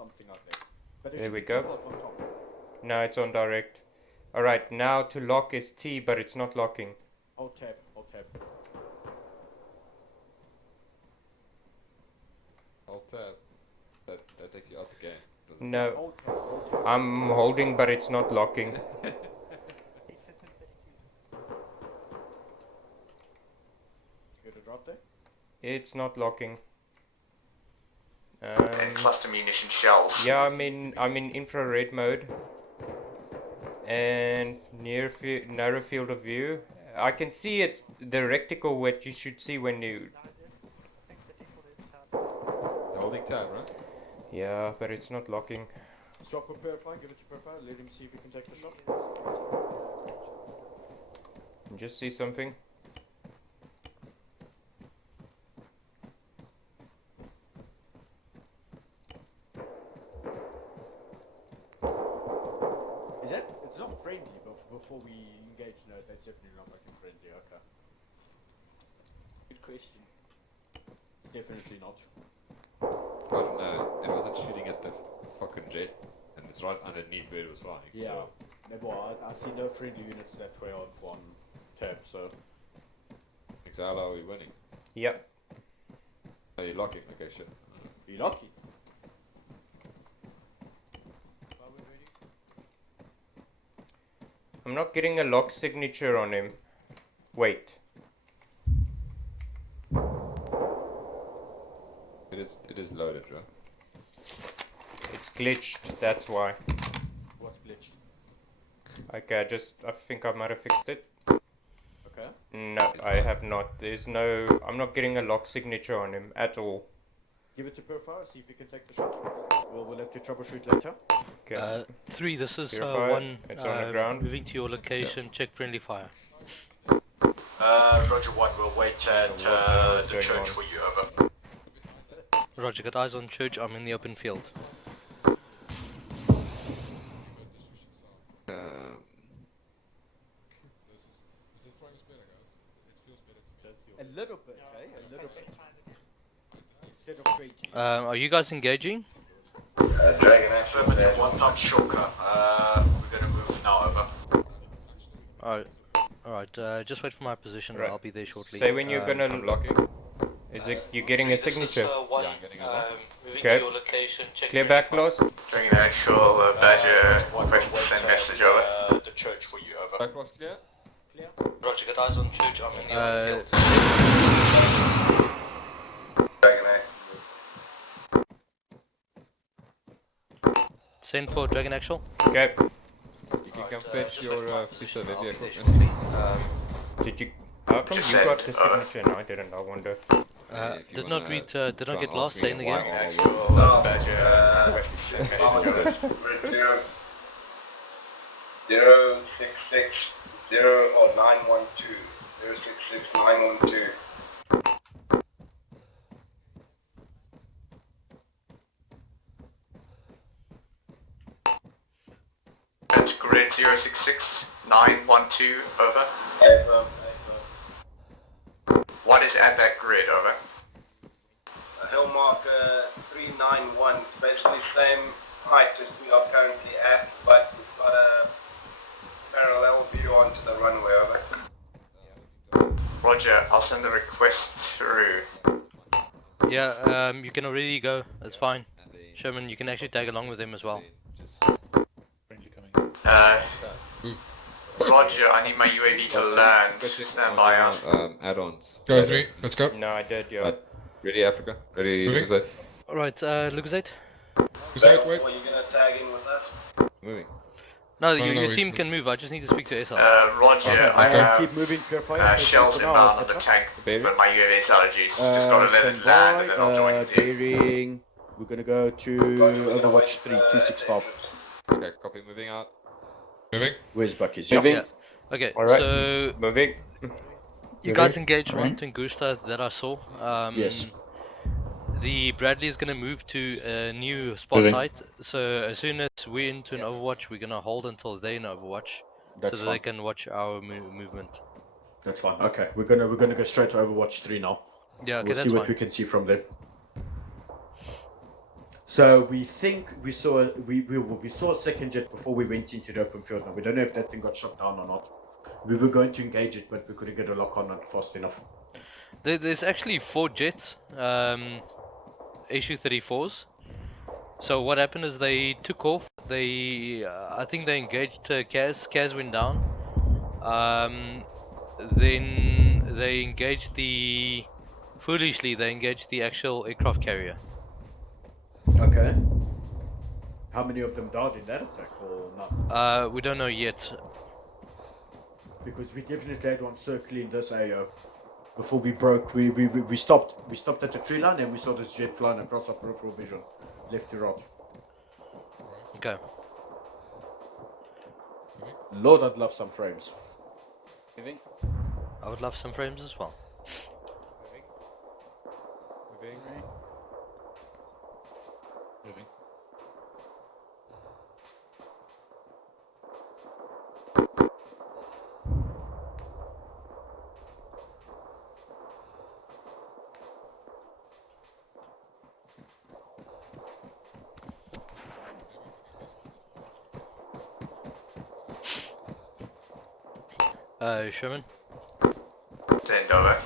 something like that. But There we go. On top. No, it's on direct. Alright, now to lock is T, but it's not locking. Alt tab, alt tab. Alt tab. That takes you out the game. No, Alt tab, alt tab. I'm holding, but it's not locking. Get a drop there? It's not locking. And cluster munition shells. Yeah, I'm in infrared mode. And narrow field of view. I can see it, the reticle what you should see when you... The holding tab, right? Yeah, but it's not locking. Swap for Purify, give it to Purify, let him see if he can take the shot. Just see something. Is that? It's not friendly, but before we engage, no, that's definitely not looking friendly, okay. Good question. Definitely not. I don't know. It wasn't shooting at the fucking jet, and it's right underneath where it was flying. Yeah. So. Well, I see no friendly units that way on tab, so. Exile, are we winning? Yep. Are you locking? Okay, shit. Be lucky. I'm not getting a lock signature on him. Wait. It is loaded, right? It's glitched, that's why. What's glitched? Okay, I think I might have fixed it. Okay. No, I have not. I'm not getting a lock signature on him at all. Give it to Purify, see if you can take the shot. We'll have to troubleshoot later. Okay. 3, this is Purify, 1. it's on the ground. Moving to your location, check friendly fire. Roger 1, we'll wait at the going church on? for you, over. Roger, got eyes on church, I'm in the open field. A little bit, eh? A little bit. Instead of 20. Are you guys engaging? Dragon affirmative, 1 top shortcut. We're gonna move now, over. Alright, just wait for my position, Right. I'll be there shortly. Say when you're gonna I'm locking. Is it you getting a signature? Yeah, I'm getting a lock. Moving Okay. to your location, check Clear friendly back close. Dragon actual, Badger, request to send message, over. The church for you, over. Back was clear? Clear? Roger, got eyes on church, I'm in the open field. Dragon Send for Dragon Actual. Okay. You can come fetch your piece of heavy equipment. Did you? How come you got the signature and I didn't? I wonder. If you Did not wanna read, did try not get and lost, ask me say in why again. all Badger, 0660 or 912. 066912. That's grid 066912, over. What is at that grid, over? Hill marker 391, basically same height as we are currently at, but we've got a parallel view onto the runway, over. Roger, I'll send the request through. Yeah, you can already go, that's fine. Sherman, you can actually tag along with him as well. Roger, I need my UAV to land. Stand by out. Add-ons. Go 3, let's go. No, I did. Yeah. Right. Ready, Africa? Ready, Moving. Lucas? Alright, Lucas 8. Side, wait. Are you gonna tag in with us? Moving. No, No, your we- team can move, I just need to speak to SL. Roger, Okay, I okay. have Keep moving, Purify. shells inbound on the tank, Baby? but my UAV is allergies. Just gotta let it land and then I'll join you. Bearing. We're gonna go to Overwatch 3, 265. Okay, copy, moving out. Moving. Where's Bakkies? Moving. Yeah. Okay, Alright. so Moving. you guys engaged one Tungusta that I saw. Yes. The Bradley is gonna move to a new spotlight. So as soon as we're into an Overwatch, we're gonna hold until they're in Overwatch, That's so that fine. they can watch our movement. That's fine. Okay, we're gonna go straight to Overwatch 3 now. Yeah, okay, We'll that's see what fine. we can see from there. So we think we saw we saw a second jet before we went into the open field. Now we don't know if that thing got shot down or not. We were going to engage it, but we couldn't get a lock on it fast enough. There's actually 4 jets, Su-34s. So what happened is they took off. They, I think they engaged Kaz. Kaz went down. Then they engaged foolishly they engaged the actual aircraft carrier. Okay. How many of them died in that attack, or not? We don't know yet. Because we definitely had one circling this AO. Before we broke, we stopped. We stopped at the tree line and we saw this jet flying across our peripheral vision, left to right. Okay. Lord, I'd love some frames. Moving. I would love some frames as well. Moving. Moving. Sherman. Send over.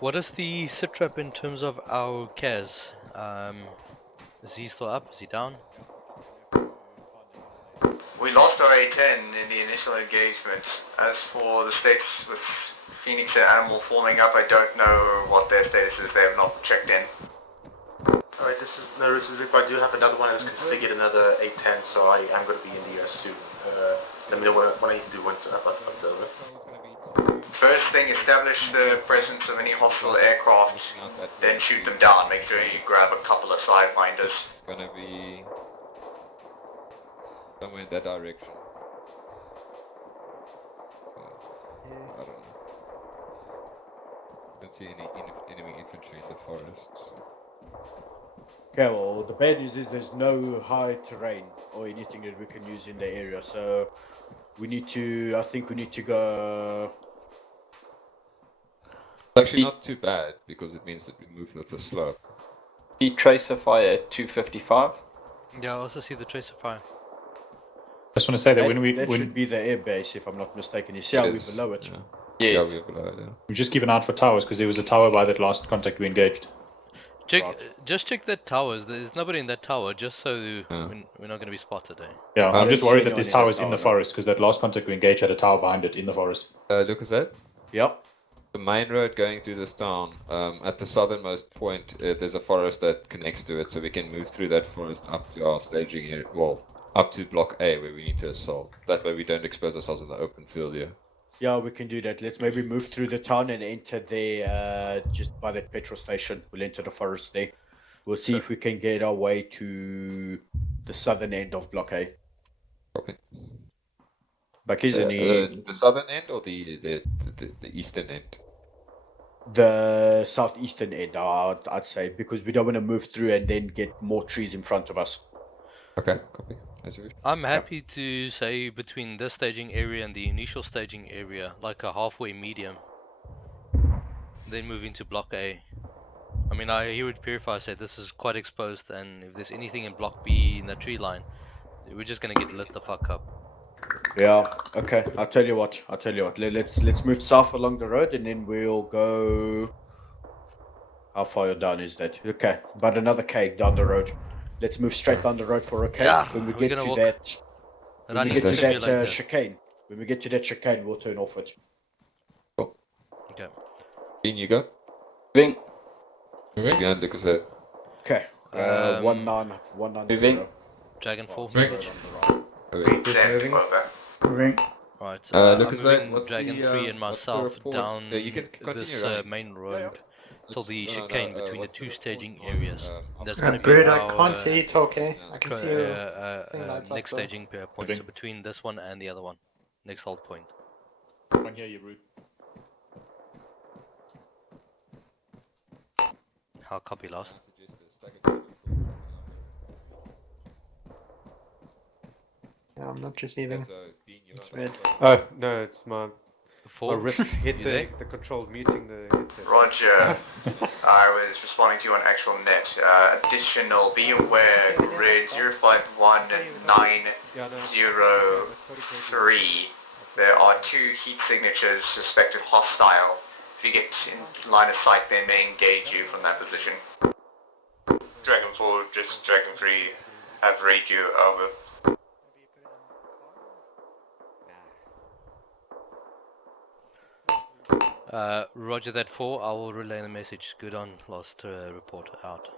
What is the sit trap in terms of our Kaz? Is he still up? Is he down? We lost our A10 in the initial engagement. As for the status with Phoenix and Animal forming up, I don't know what their status is. They have not checked in. Alright, this is Rick. I do have another one that's configured another 810, so I am going to be in the US soon. Let me know what I need to do once up over. First First thing, establish the presence of any hostile aircraft, then shoot them down. Make sure you grab a couple of sidewinders. It's gonna be somewhere in that direction. I don't know. Don't see any enemy infantry in the forests. Okay, well, the bad news is there's no high terrain or anything that we can use in the area, so we need to, I think we need to go... It's actually not too bad, because it means that we move with the slope. The tracer fire at 255. Yeah, I also see the tracer fire. I just want to say that that should be the air base, if I'm not mistaken. You see how we're below it? Yeah. Yes. Yeah, we're below it, yeah. we just keep an eye out for towers because there was a tower by that last contact we engaged. Just check that towers. There's nobody in that tower, just so Yeah. we're not going to be spotted. Yeah, I'm don't just see worried that anyone there's in towers that in the tower, no. forest because that last contact we engaged had a tower behind it in the forest. Look at that. Yep. The main road going through this town, at the southernmost point, there's a forest that connects to it, so we can move through that forest up to our staging area, well, up to block A where we need to assault. That way we don't expose ourselves in the open field here. Yeah, we can do that. Let's maybe move through the town and enter there, just by that petrol station. We'll enter the forest there. We'll see if we can get our way to the southern end of Block A. Copy. Bakkies The southern end or the eastern end? the southeastern end, I'd say, because we don't want to move through and then get more trees in front of us. Okay, copy. As you wish. I'm happy to say between this staging area and the initial staging area, like a halfway medium. Then move into Block A. I mean, I hear what Purify said, this is quite exposed, and if there's anything in Block B in the tree line, we're just gonna get lit the fuck up. Yeah. Okay. I'll tell you what. Let's move south along the road and then we'll go. How far down is that? Okay, about another K down the road. Let's move straight down the road for a K. Yeah, when we we're get gonna to walk. that, when we Running get to that simulator. chicane. When we get to that chicane, we'll turn off it. Okay. In you go. Moving. Moving. Behind the cassette. Okay. Um, 1910. moving. Dragon 4 Right. message. Okay. Send moving. over. Moving. Right, Look I'm at that. moving What's Dragon the, 3 and what's the myself report? down You can continue this running. main road till the No, chicane between the what's two report staging on, areas. That's on gonna the- be Brad, our I can't hear you talking. I can tr- see you. thing lights up, next so- staging point. Moving. So between this one and the other one, next hold point. I can't hear you, Rude. How copy last? Yeah, I'm not receiving. It's red. Oh no, it's my 4. wrist hit You there? the control muting the headset. Roger. I was responding to you on actual net. Additional, be aware, grid 051903. There are 2 heat signatures suspected hostile. If you get in line of sight, they may engage you from that position. Dragon 4, just Dragon 3, have radio, over. Roger that 4, I will relay the message. Good on, lost report out.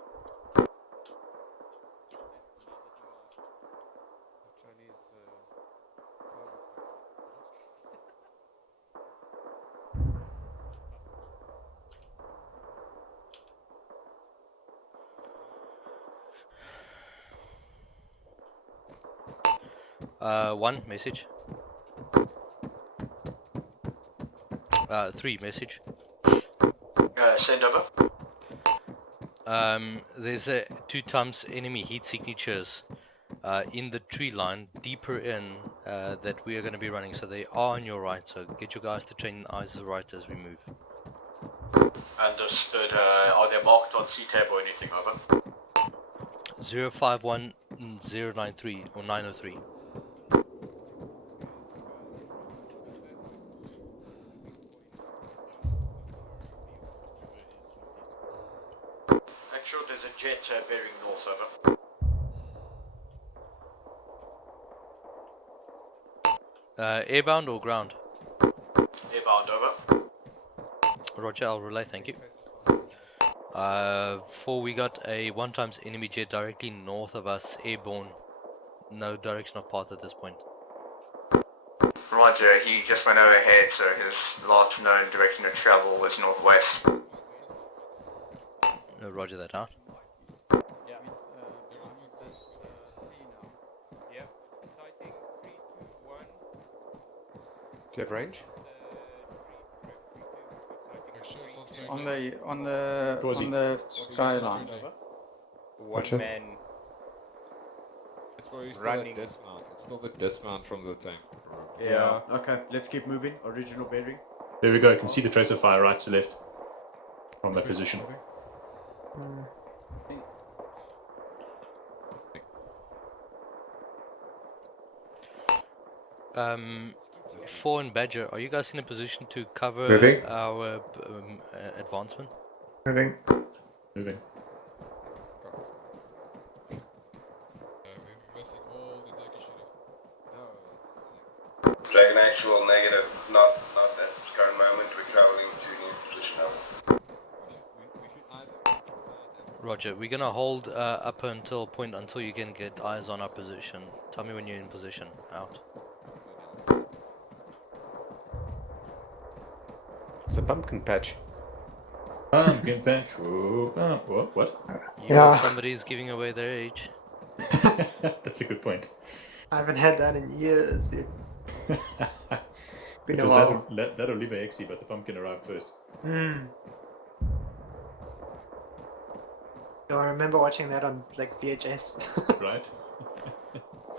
One message. 3 message. Send over. There's 2 times enemy heat signatures in the tree line deeper in that we are going to be running, so they are on your right, so get your guys to train eyes right as we move. Understood. Are they marked on C-tab or anything, over? 051093 or 903. Actual, there's a jet bearing north, over. Airbound or ground? Airbound, over. Roger, I'll relay, thank you. 4, we got a 1 times enemy jet directly north of us, airborne. No direction of path at this point. Roger, he just went overhead, so his last known direction of travel was northwest. Roger that out. Yeah. Arma plus 3 now. Yep. Sighting 321. Do you have range? On the skyline. One Gotcha. man. It's where you still Running. dismount. It's still the dismount from the tank. Yeah. Okay, let's keep moving. Original bearing. There we go. You can see the trace of fire right to left from that position. Um, 4 and Badger, are you guys in a position to cover Moving. our advancement? Moving. Moving. We're missing all the Turkish shooting. Dragon actual, negative. Not at this current moment. We're traveling to new position now. Roger, we're gonna hold up until point until you can get eyes on our position. Tell me when you're in position. Out. It's a pumpkin patch. Pumpkin patch. What? You know somebody's giving away their age. That's a good point. I haven't had that in years, dude. Been a Because while. that'll leave a Exy, but the pumpkin arrived first. No, I remember watching that on like VHS. Right?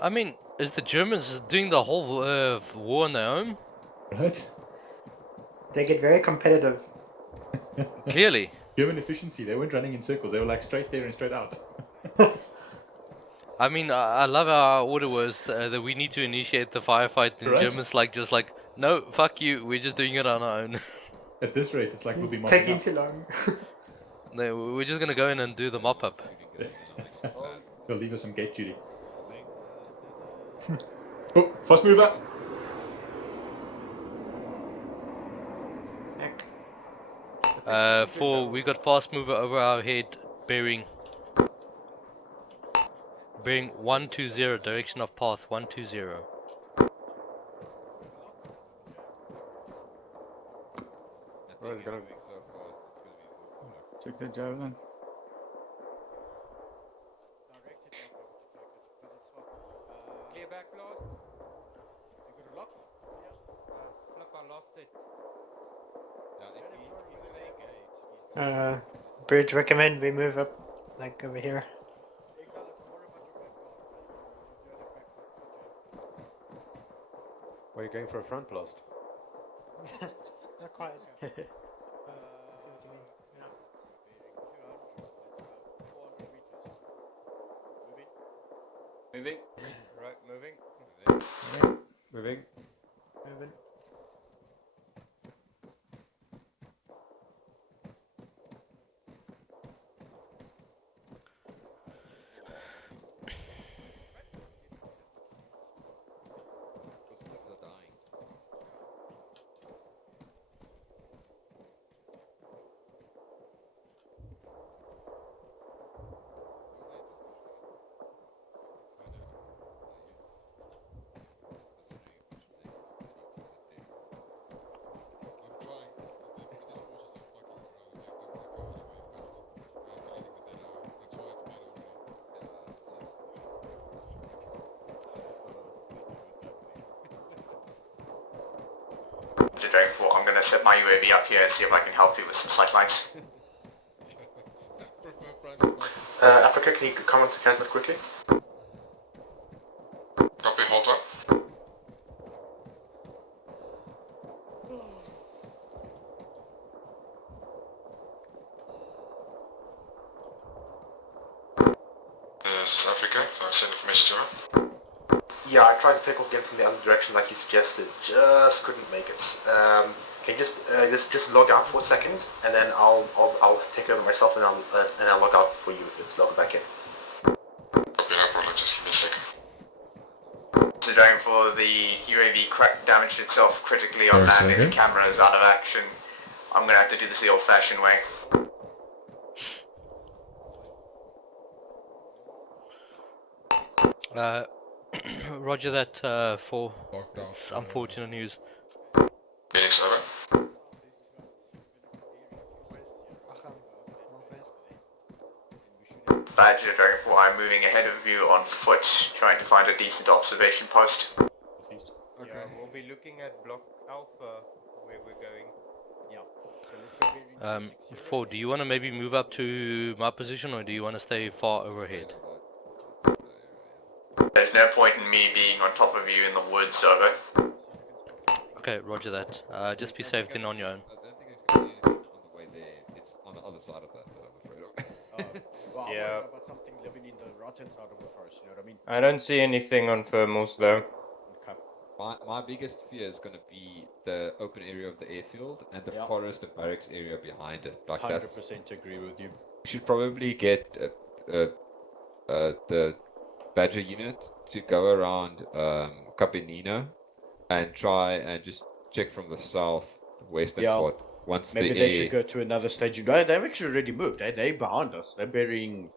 I mean, is the Germans doing the whole war on their own? Right? They get very competitive. Clearly. Human efficiency. They weren't running in circles. They were like straight there and straight out. I mean, I love how our order was that we need to initiate the firefight, and Right. Germans just like, no, fuck you, we're just doing it on our own. At this rate, it's like we'll be mopping Taking up. too long. No, we're just gonna go in and do the mop up. They'll leave us some gate duty. Oh, fast mover! Heck. 4, we got fast mover over our head, bearing 120, direction of path 120. Oh, it's gonna Check the javelin. Clear back blast. You got a lock? Flip, I lost it. Bridge, recommend we move up, like over here. Were you going for a front blast? Not quite. Moving. Right, moving. Moving. I'm going to set my UAV up here and see if I can help you with some sight lines. Africa, can you come on to Casmet quickly? Copy, hold on. This is Africa, I'll send information to her. Yeah, I tried to take off again from the other direction like you suggested, just couldn't make it. Can you just log out for a second, and then I'll take it over myself, and I'll log out for you. Let's log back in. Copy, no problem, just give me a second. So going for the UAV damaged itself critically on landing, the camera is out of action. I'm going to have to do this the old-fashioned way. Roger that, 4. It's unfortunate news. Phoenix, over. Badger, Dragon 4, I'm moving ahead of you on foot, trying to find a decent observation post. Okay. Yeah, we'll be looking at Block Alpha, where we're going. Yeah. So let's go bearing 260. 4, do you want to maybe move up to my position, or do you want to stay far overhead? There's no point in me being on top of you in the woods, over. Okay, roger that. Just be safe then on your own. I don't think it's going to be anything on the way there. It's on the other side of that I'm afraid of. Well, I'm Yeah. worried about something living in the right-hand side of the forest, you know what I mean? I don't see anything on thermals though. Okay. My biggest fear is going to be the open area of the airfield and the Yeah. forest and barracks area behind it. Like 100% agree with you. we should probably get the Badger unit to go around Capenino and try and just check from the southwestern Yeah. part. Once Maybe the they air... should go to another stage. No, they've actually already moved. They're behind us. They're burying...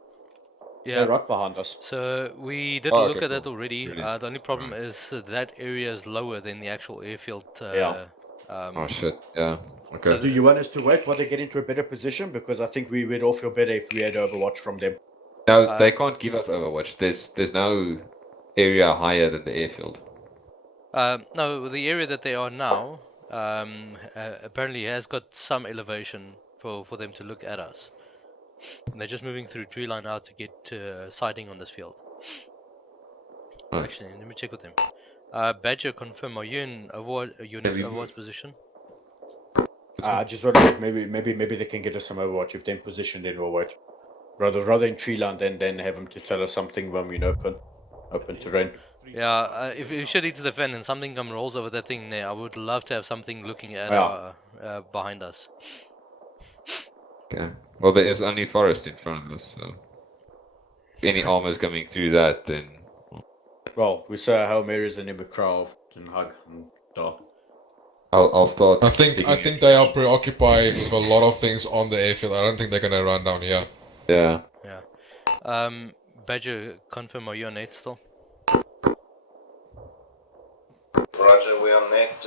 Yeah. They're right behind us. So we did Oh, look okay, at that cool. already. Brilliant. The only problem is that area is lower than the actual airfield. Yeah. Oh shit, yeah. Okay. So Do you want us to wait while they get into a better position? Because I think we would all feel better if we had Overwatch from them. No, they can't give us Overwatch. There's no area higher than the airfield. No, the area that they are now apparently has got some elevation for them to look at us. And they're just moving through tree line now to get sighting on this field. Right. Actually, let me check with them. Badger, confirm. Are you in Overwatch position? I just wonder maybe they can get us some Overwatch if they're in position. Then we'll wait. Rather in tree line than have them to tell us something when we're in open terrain. Yeah, if you should into the fence and something rolls over that thing there, I would love to have something looking at behind us. Okay. Well, there is only forest in front of us, so if any armor's coming through that, then. Well, we saw how Mary's and Craft and Hug and Dar. I'll start. I think they are preoccupied with a lot of things on the airfield. I don't think they're gonna run down here. Yeah. Yeah. Badger, confirm. Are you on net still? Roger, we are net.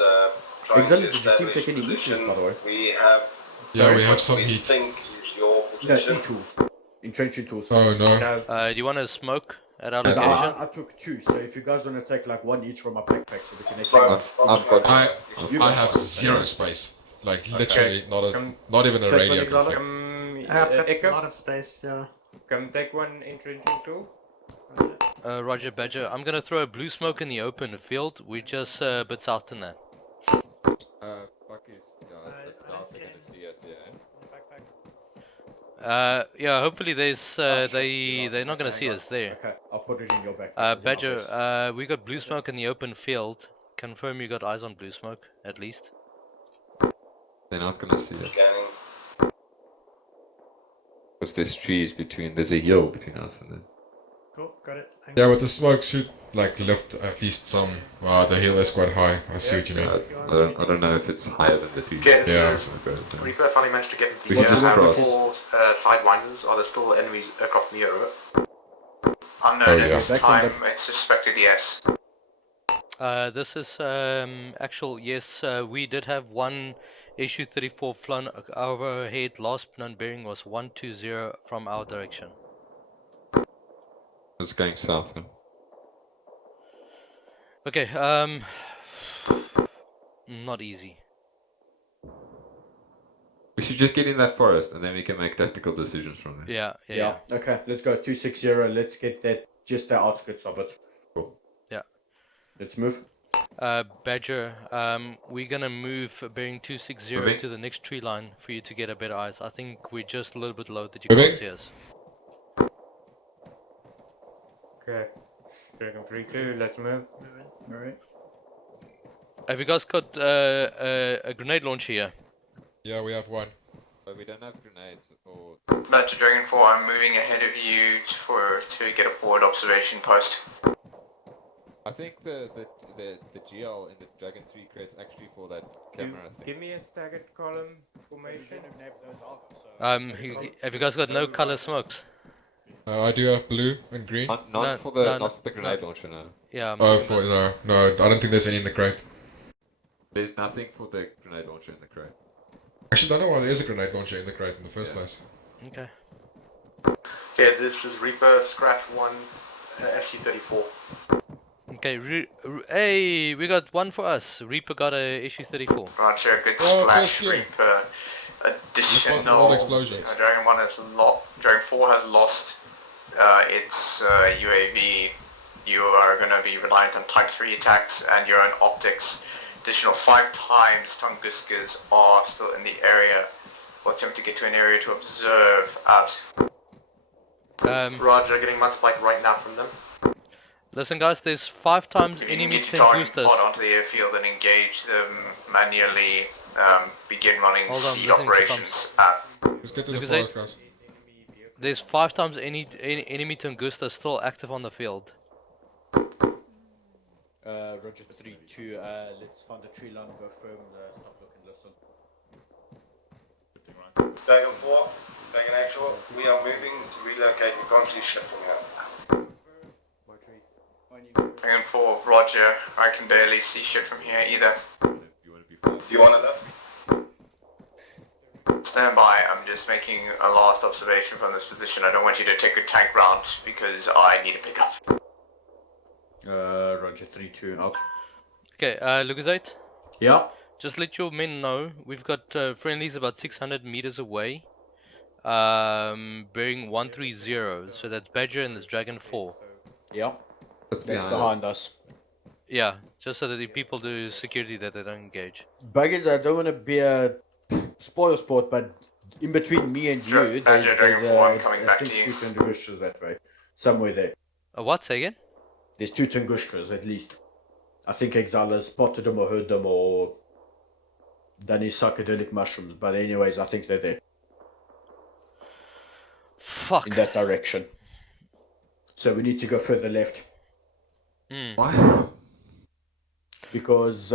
Trying Exactly. to Did you think establish they can eat this, by the way? We have. Yeah, we have what some we heat. think is your No, position. E-tools. Entrenching tools. Oh no. Do you want to smoke at our Because location? I took 2, so if you guys want to take like 1 each from my backpack so we can actually... I have 0 space. Like literally not even a radio. I have got a lot of space, yeah. Come take one entrenching tool. Roger, Badger. I'm gonna throw a blue smoke in the open field. We're just a bit south than that. Bakkies, yeah, now they're gonna see us, yeah. Yeah, hopefully there's Oh, shit. they're not gonna Hang see on. us there. Okay, I'll put it in your backpack. It's in my vest. Badger, we got blue smoke in the open field. Confirm you got eyes on blue smoke, at least. They're not gonna see it. Scanning. Because there's trees between, there's a hill between us and them. Cool, got it. Thanks. Yeah, but the smoke should like lift at least some. The hill is quite high. I see what you mean. I don't know if it's higher than the trees. Yeah. Yeah. Reaper finally managed to get into We the can just cross. four sidewinders. Are there still enemies across the area? Unknown Oh, at yeah. this Back on time, it's suspected yes. This is actual. Yes, we did have one issue 34 flown overhead. Last known bearing was 120 from our direction. It's going south. Huh? Okay. Not easy. We should just get in that forest and then we can make tactical decisions from there. Yeah. Okay, let's go 260. Let's get that just the outskirts of it. Cool. Yeah. Let's move. Badger, we're gonna move bearing 260 Moving. to the next tree line for you to get a better eyes. I think we're just a little bit low that you Moving. can't see us. Okay. Dragon 3-2, let's move. Alright. Have you guys got a grenade launcher here? Yeah, we have one. But we don't have grenades or... Badger Dragon 4, I'm moving ahead of you to get a forward observation post. I think the GL in the Dragon 3 crate's actually for that camera thing. Give me a staggered column formation. Have you guys got no color smokes? I do have blue and green. Not for the grenade launcher, no. Yeah. Oh, for no, I don't think there's any in the crate. There's nothing for the grenade launcher in the crate. Actually, I don't know why there is a grenade launcher in the crate in the first place. Okay. Yeah, this is Reaper, Scratch 1, SC-34. Okay, hey, we got one for us. Reaper got a issue 34. Roger, good Oh, splash, first kill. Reaper. All Additional. explosions. Dragon 1 has lost. Dragon 4 has lost its UAV. You are going to be reliant on Type 3 attacks and your own optics. Additional 5 times Tunguskas are still in the area. We'll attempt to get to an area to observe at. Roger, getting multiplied right now from them. Listen guys, there's 5 times If you can enemy get your targeting Tungustas. pod onto the airfield and engage them manually, begin running Hold on, seed listening to operations at. Let's get to Lucas the forest, guys. There's 5 times enemy Tungusta still active on the field. Roger 3-2. Let's find the tree line, go firm, stop, look, and listen. Dragon 4, Dragon Actual, we are moving to relocate. We can't see shit from here. Dragon 4, Roger. I can barely see shit from here either. You want to lift? Stand by. I'm just making a last observation from this position. I don't want you to take a tank round because I need a pickup. Roger 3-2 out. Okay, Lucas 8. Yeah. Just let your men know we've got friendlies about 600 meters away. Bearing 130. So that's Badger and this Dragon 4. Yeah. That's behind us. Yeah, just so that the people do security that they don't engage. Bakkies, I don't want to be a spoil sport, but in between me and Sure, you, Badger, there's Dragon 4, I'm coming back to you. 2 Tungushkas that way. Somewhere there. What, say again? There's 2 Tungushkas at least. I think Exile has spotted them or heard them or done his psychedelic mushrooms, but anyways, I think they're there. Fuck. In that direction. So we need to go further left. Why? Because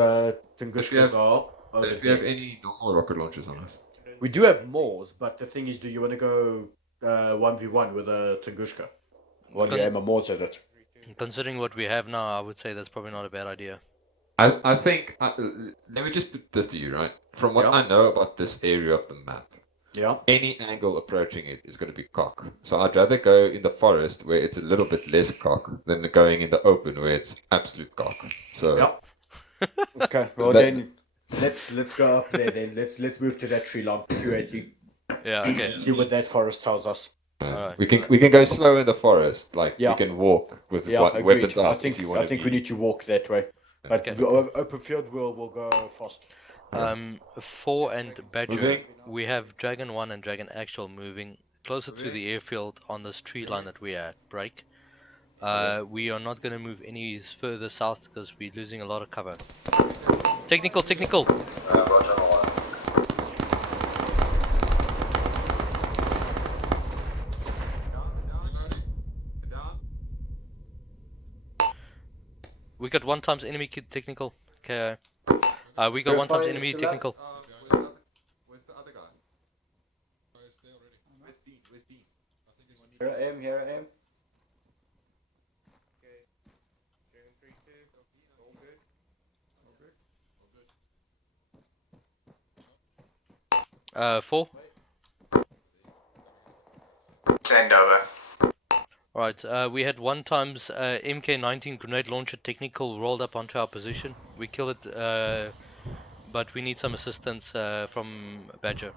Tungushkas are over If we have there. any normal rocket launchers on us. We do have Moors, but the thing is, do you want to go 1v1 with a Tungushka? While you aim a Moors at it? Considering what we have now, I would say that's probably not a bad idea. I think, let me just put this to you, right? From what I know about this area of the map, any angle approaching it is going to be cock. So I'd rather go in the forest where it's a little bit less cock than going in the open where it's absolute cock. So Okay, well then let's go up there then. Let's move to that tree line, 280. Yeah, okay. See what that forest tells us. we can go slow in the forest, like Yeah. we can walk with Agreed. weapons I up think if you want I think we need to walk that way. But Okay. the open field we'll go fast. 4 and Badger, Moving. we have Dragon 1 and Dragon Actual moving closer to the airfield on this tree line that we're at, break. We are not going to move any further south because we're losing a lot of cover. Technical, technical! Roger, one. We got 1 times enemy kid technical. Okay. We got 1 times enemy technical. Where's the other guy? Where's Dean? Where's Dean? Here I am, here I am. Okay. 732. All good. All good. 4. Send over. Alright, we had 1 times MK19 grenade launcher technical rolled up onto our position. We killed it, but we need some assistance from Badger.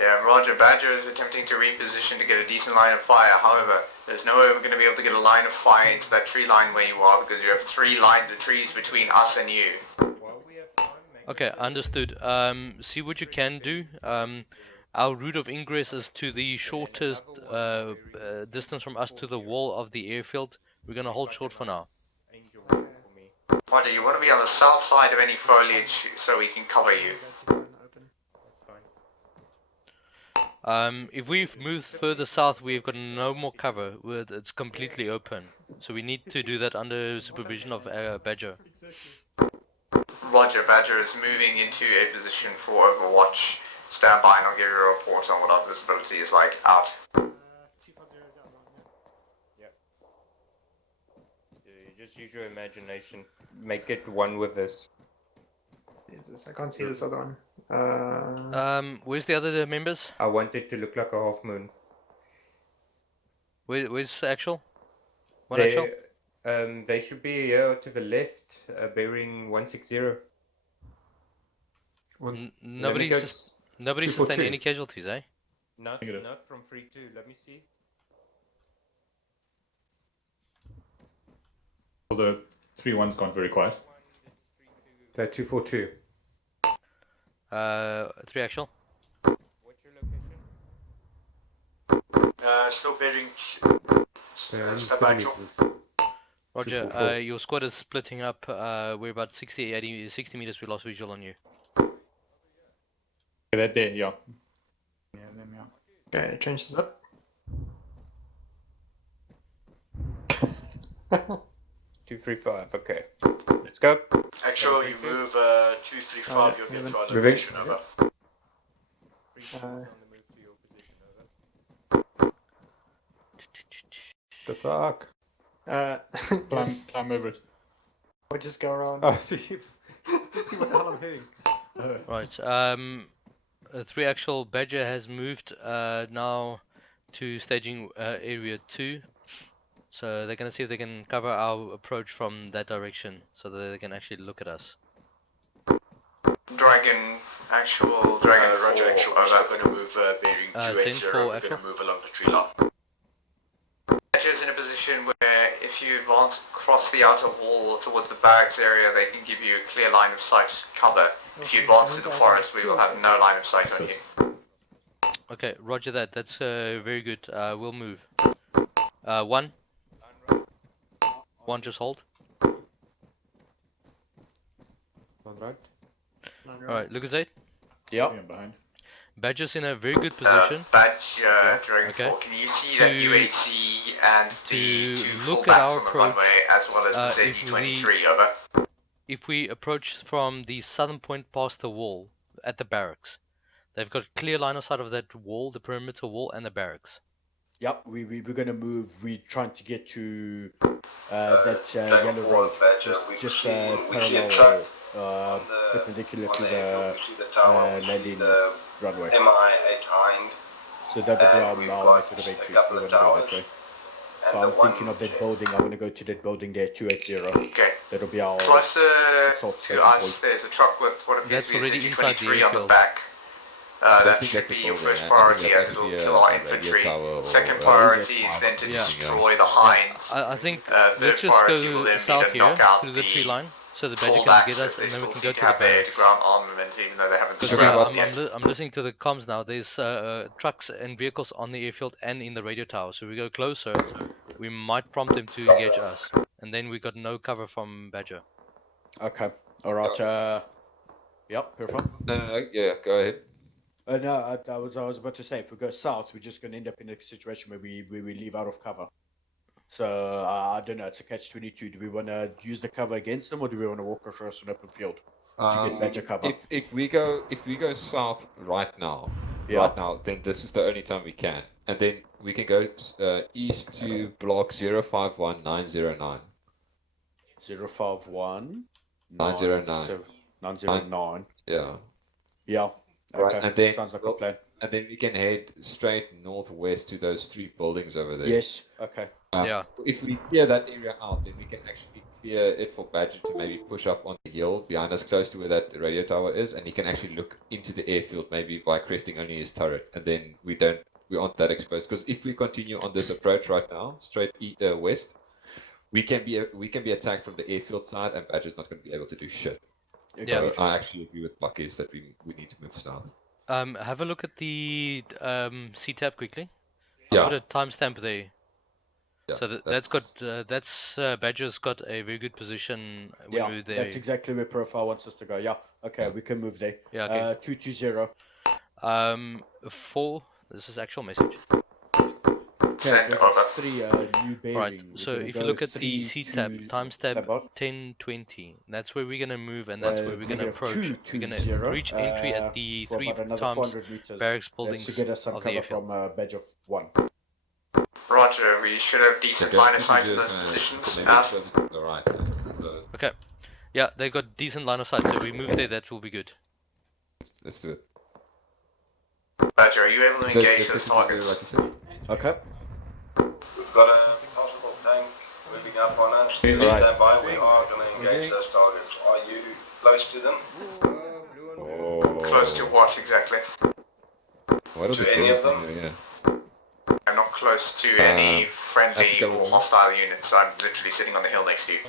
Yeah, Roger. Badger is attempting to reposition to get a decent line of fire. However, there's no way we're going to be able to get a line of fire into that tree line where you are because you have 3 lines of trees between us and you. Okay, understood. See what you can do. Our route of ingress is to the shortest distance from us to the wall of the airfield. We're gonna hold short for now. Roger, you want to be on the south side of any foliage so we can cover you. If we've moved further south, we've got no more cover. It's completely open. So we need to do that under supervision of Badger. Roger. Badger is moving into a position for Overwatch. Stand by and I'll give you a report on what our visibility is like. Out. Just use your imagination. Make it one with this. Jesus, I can't see this other one. Where's the other members? I want it to look like a half moon. Where's actual? What actual? They should be here to the left, bearing 160. Nobody sustained any casualties, eh? Not from 3-2. Let me see. All the 3-1's gone very quiet. They're 242. 3 actual. What's your location? Still bearing. Step back. Roger, your squad is splitting up. We're about 60 meters. We lost visual on you. Okay, that there, yeah. Okay, change this up. 235. Okay. Let's go. Actually, you move 235, you'll get to our location. Over. The fuck? Climb over it. We'll just go around. Oh, see what the hell I'm hitting. Right. 3 actual. Badger has moved now to staging area 2. So they're gonna see if they can cover our approach from that direction, so that they can actually look at us. Dragon, actual, Dragon, Roger, actual. We're still going to move bearing 280. We're going to move along the tree line. Badger's in a position where if you advance across the outer wall towards the barracks area, they can give you a clear line of sight cover. If you advance through the forest, we will have no line of sight on you. Okay, roger that. That's very good. We'll move. 1. 1, just hold. Alright, Lucas 8. Yeah. Behind. Badger's in a very good position. Badger, Dragon Okay. 4, can you see that UAC and the 2 look at our fullbacks on the approach, runway as well as the ZD-23, over? If we approach from the southern point past the wall at the barracks, they've got a clear line of sight of that wall, the perimeter wall, and the barracks. Yep, we're going to move. We're trying to get to that yellow road, just parallel, perpendicular to the landing runway. So that would be our method of entry. We want to go that way. So I'm thinking of that building. I'm going to go to that building there, 280. Okay. That'll be our Closer assault to station us, point. there's a truck with what appears That's to be a already inside the ZD-23 on the airfield. back. That should be your first priority as it'll kill our infantry. Second priority is then to destroy the hinds. I think Third let's just priority will go then be south to here knock out through the tree line. So the Badger pull can back, get so us, they and then we still can seem go to to the have their barracks. ground armament, even though they haven't Because destroyed it yet. I'm listening to the comms now. There's trucks and vehicles on the airfield and in the radio tower. So we go closer, we might prompt them to engage us, and then we got no cover from Badger. Okay. All right. Yep. Perfect. No, yeah, go ahead. No, I was about to say, if we go south, we're just going to end up in a situation where we leave out of cover. So I don't know. It's a catch-22. Do we want to use the cover against them, or do we want to walk across an open field to get Badger cover? If we go south right now, then this is the only time we can, and then we can go east to block 051909. 051 909. 909. Yeah. Yeah. Right, Okay. and then Sounds like a plan. And then we can head straight northwest to those 3 buildings over there. Yes. Okay. Yeah. If we clear that area out, then we can actually clear it for Badger to maybe push up on the hill behind us, close to where that radio tower is, and he can actually look into the airfield maybe by cresting only his turret, and then we aren't that exposed. Because if we continue on this approach right now, straight west, we can be attacked from the airfield side, and Badger's not going to be able to do shit. Yeah. So I actually agree with Bakkies that we need to move south. Have a look at the C-tab quickly. Yeah. Put a timestamp there. Yeah, So that's Badger's got a very good position when we're there. That's exactly where Profile wants us to go. Yeah. Okay, we can move there. Yeah. Okay. 220. 4. This is actual message. Okay, there's 3 new bearing. Right. So if you look at the C-tab, timestamp 1020. That's where we're gonna move, and that's where we're gonna approach. We're gonna reach entry at the 3 times barracks buildings to get us some of the cover airfield. from Badger 1. Roger, we should have decent line of sight in those positions. Alright. Okay. Yeah, they got decent line of sight, so we move there, that will be good. Let's do it. Badger, are you able to engage those targets? Okay. We've got a possible tank moving up on us. Please stand by, we are going to engage those targets. Are you close to them? Close to what exactly? To any of them? Yeah. I'm not close to any friendly or hostile units. I'm literally sitting on the hill next to you.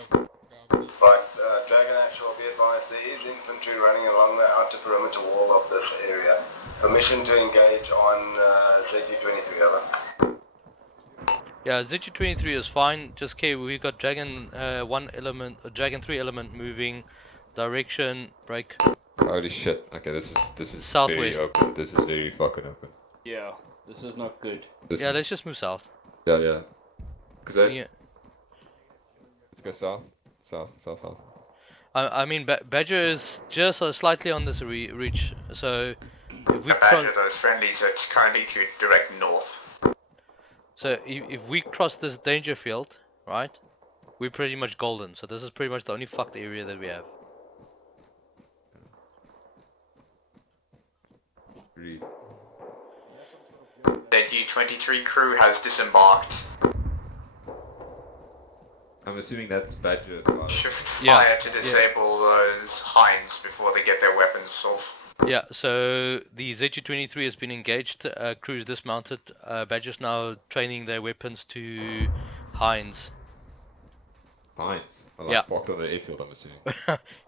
But Dragon Actual, be advised, there is infantry running along the outer perimeter wall of this area. Permission to engage on ZU-23, over. Yeah, ZU-23 is fine. Just we got Dragon 3 element moving. Direction break. Holy shit! Okay, this is southwest. Very open. This is very fucking open. Yeah, this is not good. Let's just move south. Yeah. Cause let's go south. I mean, Badger is just slightly on this reach, so if we Badger, those friendlies are currently to direct north. So if we cross this danger field, right, we're pretty much golden. So this is pretty much the only fucked area that we have. Agreed. The U-23 crew has disembarked. I'm assuming that's Badger. Shift fire to disable those Hinds before they get their weapons off. Yeah, so the ZU-23 has been engaged, crews dismounted, Badger's now training their weapons to Hinds. Hinds? Like parked on the airfield, I'm assuming.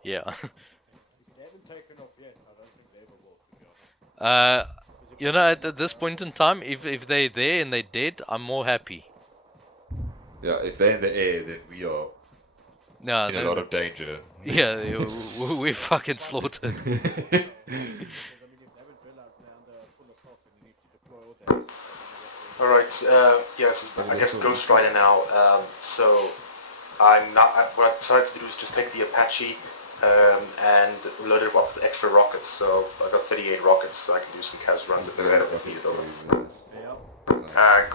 Yeah. They haven't taken off yet. I don't think they ever will, to be honest. You know, at this point in time, if they're there and they're dead, I'm more happy. Yeah, if they're in the air, then we are in a lot of danger. Yeah, we're fucking slaughtered. Alright, yes, I guess Ghost Rider now. So, what I decided to do is just take the Apache and load it up with extra rockets. So, I got 38 rockets, so I can do some CAS runs if they're ready if needed over.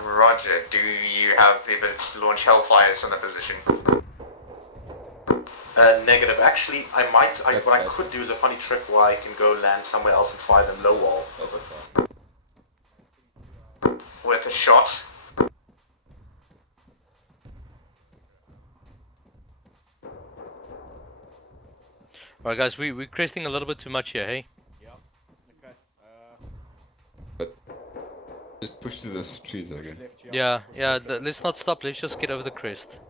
Roger, do you have the ability to launch Hellfires on the position? Negative. Actually, what I could do is a funny trick where I can go land somewhere else and fire them low wall. With a shot? Alright guys, we're cresting a little bit too much here, hey? Yeah. Okay. But just push through those trees again. Yeah, let's not stop, let's just get over the crest.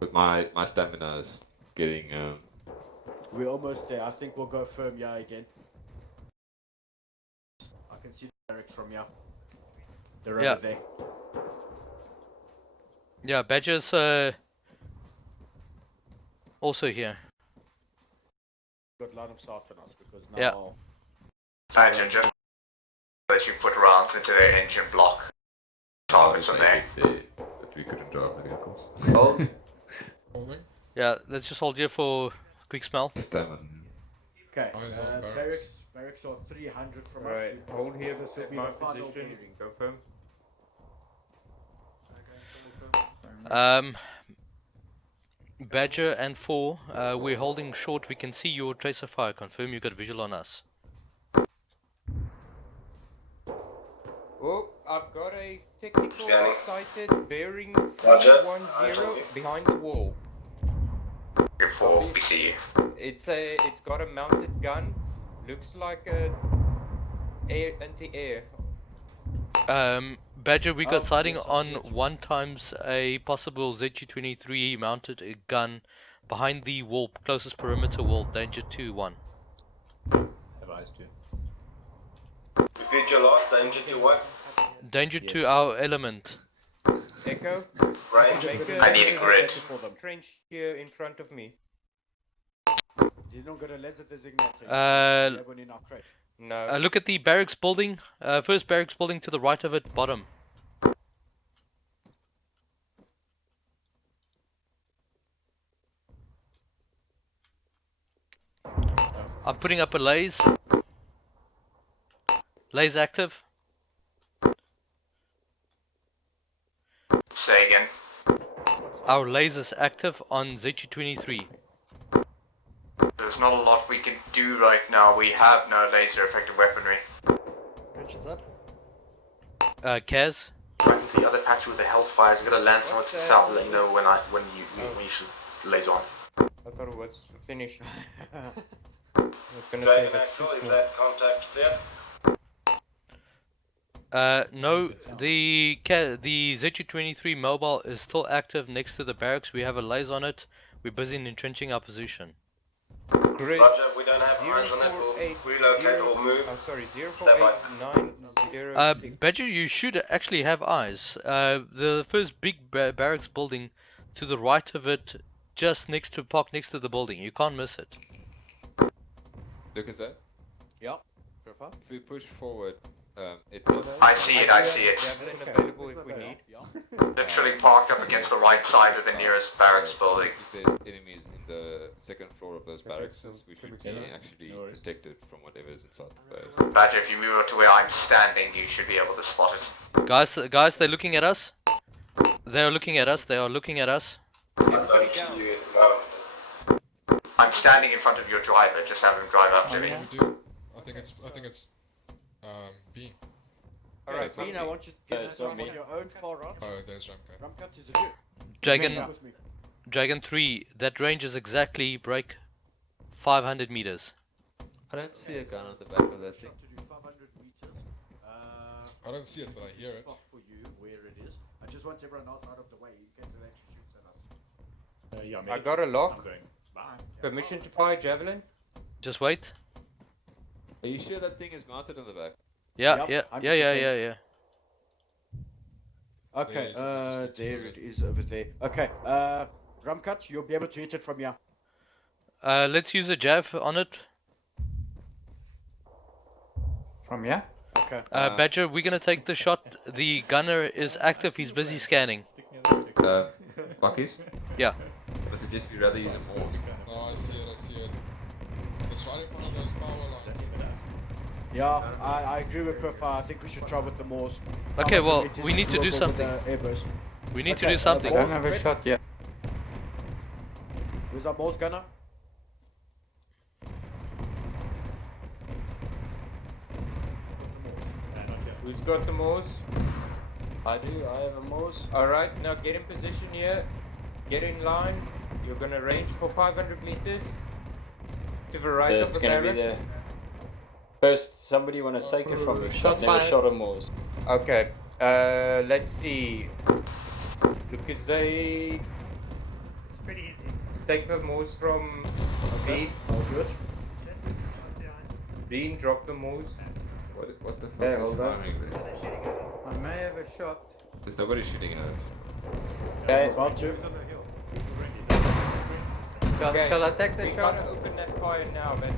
But my stamina is getting We're almost there. I think we'll go firm here again. I can see the barracks from here. They're over there. Yeah, Badger's also here. Got line of sight on us because now. Yeah. Badger, just that you put rounds into their engine block. Targets on there. But we couldn't drive the vehicles. Hold. Holding. Yeah, let's just hold here for quick smell. Stamina. Okay. Eyes on barracks. Barracks are 300 from Right, us. hold here This will at be my the final position. bearing. Confirm. Badger and 4, we're holding short. We can see your tracer fire. Confirm you got visual on us. Oh, I've got a technical Scanning. sighted bearing Roger. 310 behind the wall. Here for BC. It's got a mounted gun. Looks like a anti-air. Badger, we got sighting yes, I on see it. 1 times a possible ZG-23 mounted a gun behind the wall, closest perimeter wall, danger 2-1. Have eyes too. Repeat your last, danger to what? Danger to our element. Echo. Range. Make I need a grid. trench here in front of me. You're not gonna laser designate. Uh, One in our crate. No. Look at the barracks building. First barracks building to the right of it, bottom. I'm putting up a laze. Laze active. Say again. Our laze is active on ZG-23. There's not a lot we can do right now. We have no laser effective weaponry. Which is that? Kaz. I can see other patch with the Hellfire. I'm gonna land somewhere to the south and let you know when you should laser on. I thought it was finished. I was gonna say Dragon that's too Axel, is small. that contact clear? No, the ZG-23 mobile is still active next to the barracks. We have a laze on it. We're busy in entrenching our position. Grid Roger, we don't have eyes on it. We'll relocate or move. I'm sorry, Stand by. 048906. Badger, you should actually have eyes. The first big barracks building to the right of it, just next to the building. You can't miss it. Look at that. Yeah. Profile. If we push forward, it I see it, I see it. Javelin available if we need. Literally parked up against the right side of the nearest barracks building. If there's enemies in the second floor of those barracks, we should be actually protected from whatever is inside the base. Badger, if you move up to where I'm standing, you should be able to spot it. Guys, they're looking at us. They are looking at us. They are looking at us. I don't see you at the moment. I'm standing in front of your driver, just have him drive up to me. We do. I think it's B. Alright, Bean, I want you to get this on your own far right. Oh, there's Ramka. Ramkat is a dude. Dragon 3, that range is exactly break 500 meters. I don't see a gun on the back of that thing. To do 500 meters. I don't see it, but I hear it. Spot for you where it is. I just want everyone else out of the way in case it actually shoots at us. Yeah, I mate. got a I'm lock. going. Bye. Permission to fire javelin. Just wait. Are you sure that thing is mounted on the back? Yeah, Yep, yeah. Okay, there it is over there. Okay, Ramkat, you'll be able to hit it from here. Let's use a jav on it. From here? Okay. Badger, we're gonna take the shot. The gunner is active. He's busy scanning. Bakkies? Yeah. I suggest we rather use a morgue. Oh, I see it. It's right in front of those power lines. Yeah, I agree with Profile. I think we should try with the Moors. Okay, well, we need to do something. Airburst. We need to do something. I don't have a shot yet. Where's our Moors gunner? Who's got the Moors? I do, I have a Morse. Alright, now get in position here. Get in line. You're gonna range for 500 meters. To the right of It's the gonna be barracks. there. First, somebody wanna take it from me. Shots I've never fired. shot a Morse. Okay, let's see. Because they It's pretty easy. take the Moors from B. All good. Bean, drop the moose. What the fuck Okay, is hold on. firing there? I may have a shot. There's nobody shooting at us. Okay. About to. Shall I take the we shot? gotta open that fire now, man.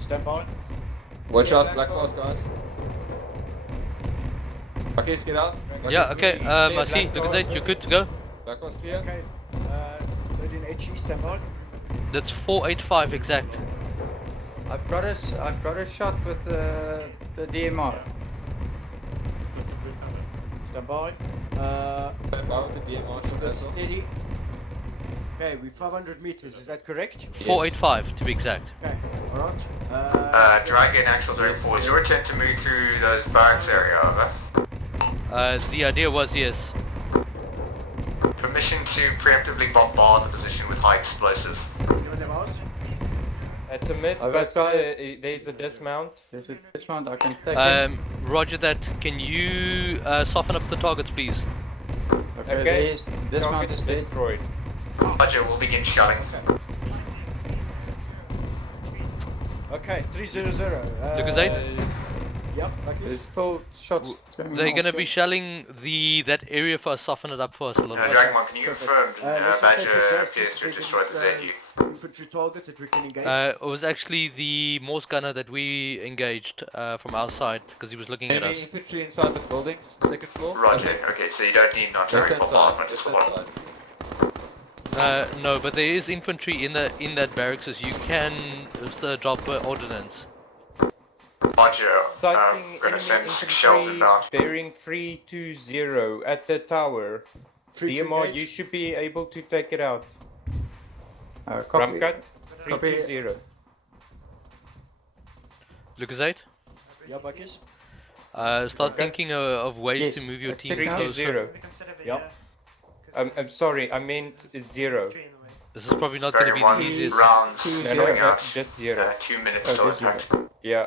Stand by. Watch Yeah, out, black black boss, guys. Bakkies, get out. Yeah, okay, Clear, I see. black Look at boss. that, you're good to go. Black boss clear. Okay. Load in HE. Stand by. That's 485 exact. I've got a shot with the DMR. Stand by. Stand by with the DMR shot Good, as well. steady. Okay, we're 500 meters. Is that correct? 485 to be exact. Okay. All right. Dragon actual 34, is your intent to move through those barracks area, over? The idea was yes. Permission to preemptively bombard the position with high explosive. That's a miss, I've but got there's a dismount. There's a dismount I can take it. Roger that. Can you soften up the targets, please? Okay, Okay. dismount Target's is dead. destroyed. Roger, we'll begin shelling. Okay, 300. Lucas 8? Yep, There's still shots going They're off. gonna be shelling that area for us, soften it up for us a little bit. Dragonmon, can you confirm let's just Badger take the appears to have justice destroyed the against, ZU? infantry targets that we can engage. It was actually the Morse gunner that we engaged from our side because he was looking at Enemy us. infantry inside the buildings, second floor. Roger, okay, so you don't need non-direct Left hand bombardment side. as Left hand well. side. No, but there is infantry in that barracks, so you can drop ordnance. Roger, Sighting I'm gonna enemy send 6 shells infantry inbound. bearing 320 at the tower. Free to DMR, engage. you should be able to take it out. Copy. Ramcut, Copy. 320. Lucas 8? Yeah, Bakkies. Start thinking of ways Yes, to move your I team check now. closer. 320. Yep. I'm sorry, I meant 0. This is probably not going to be the Dragon 1 easiest. rounds Two No, going no, out. just 0. 2 minutes Oh, till just zero. impact. Yeah.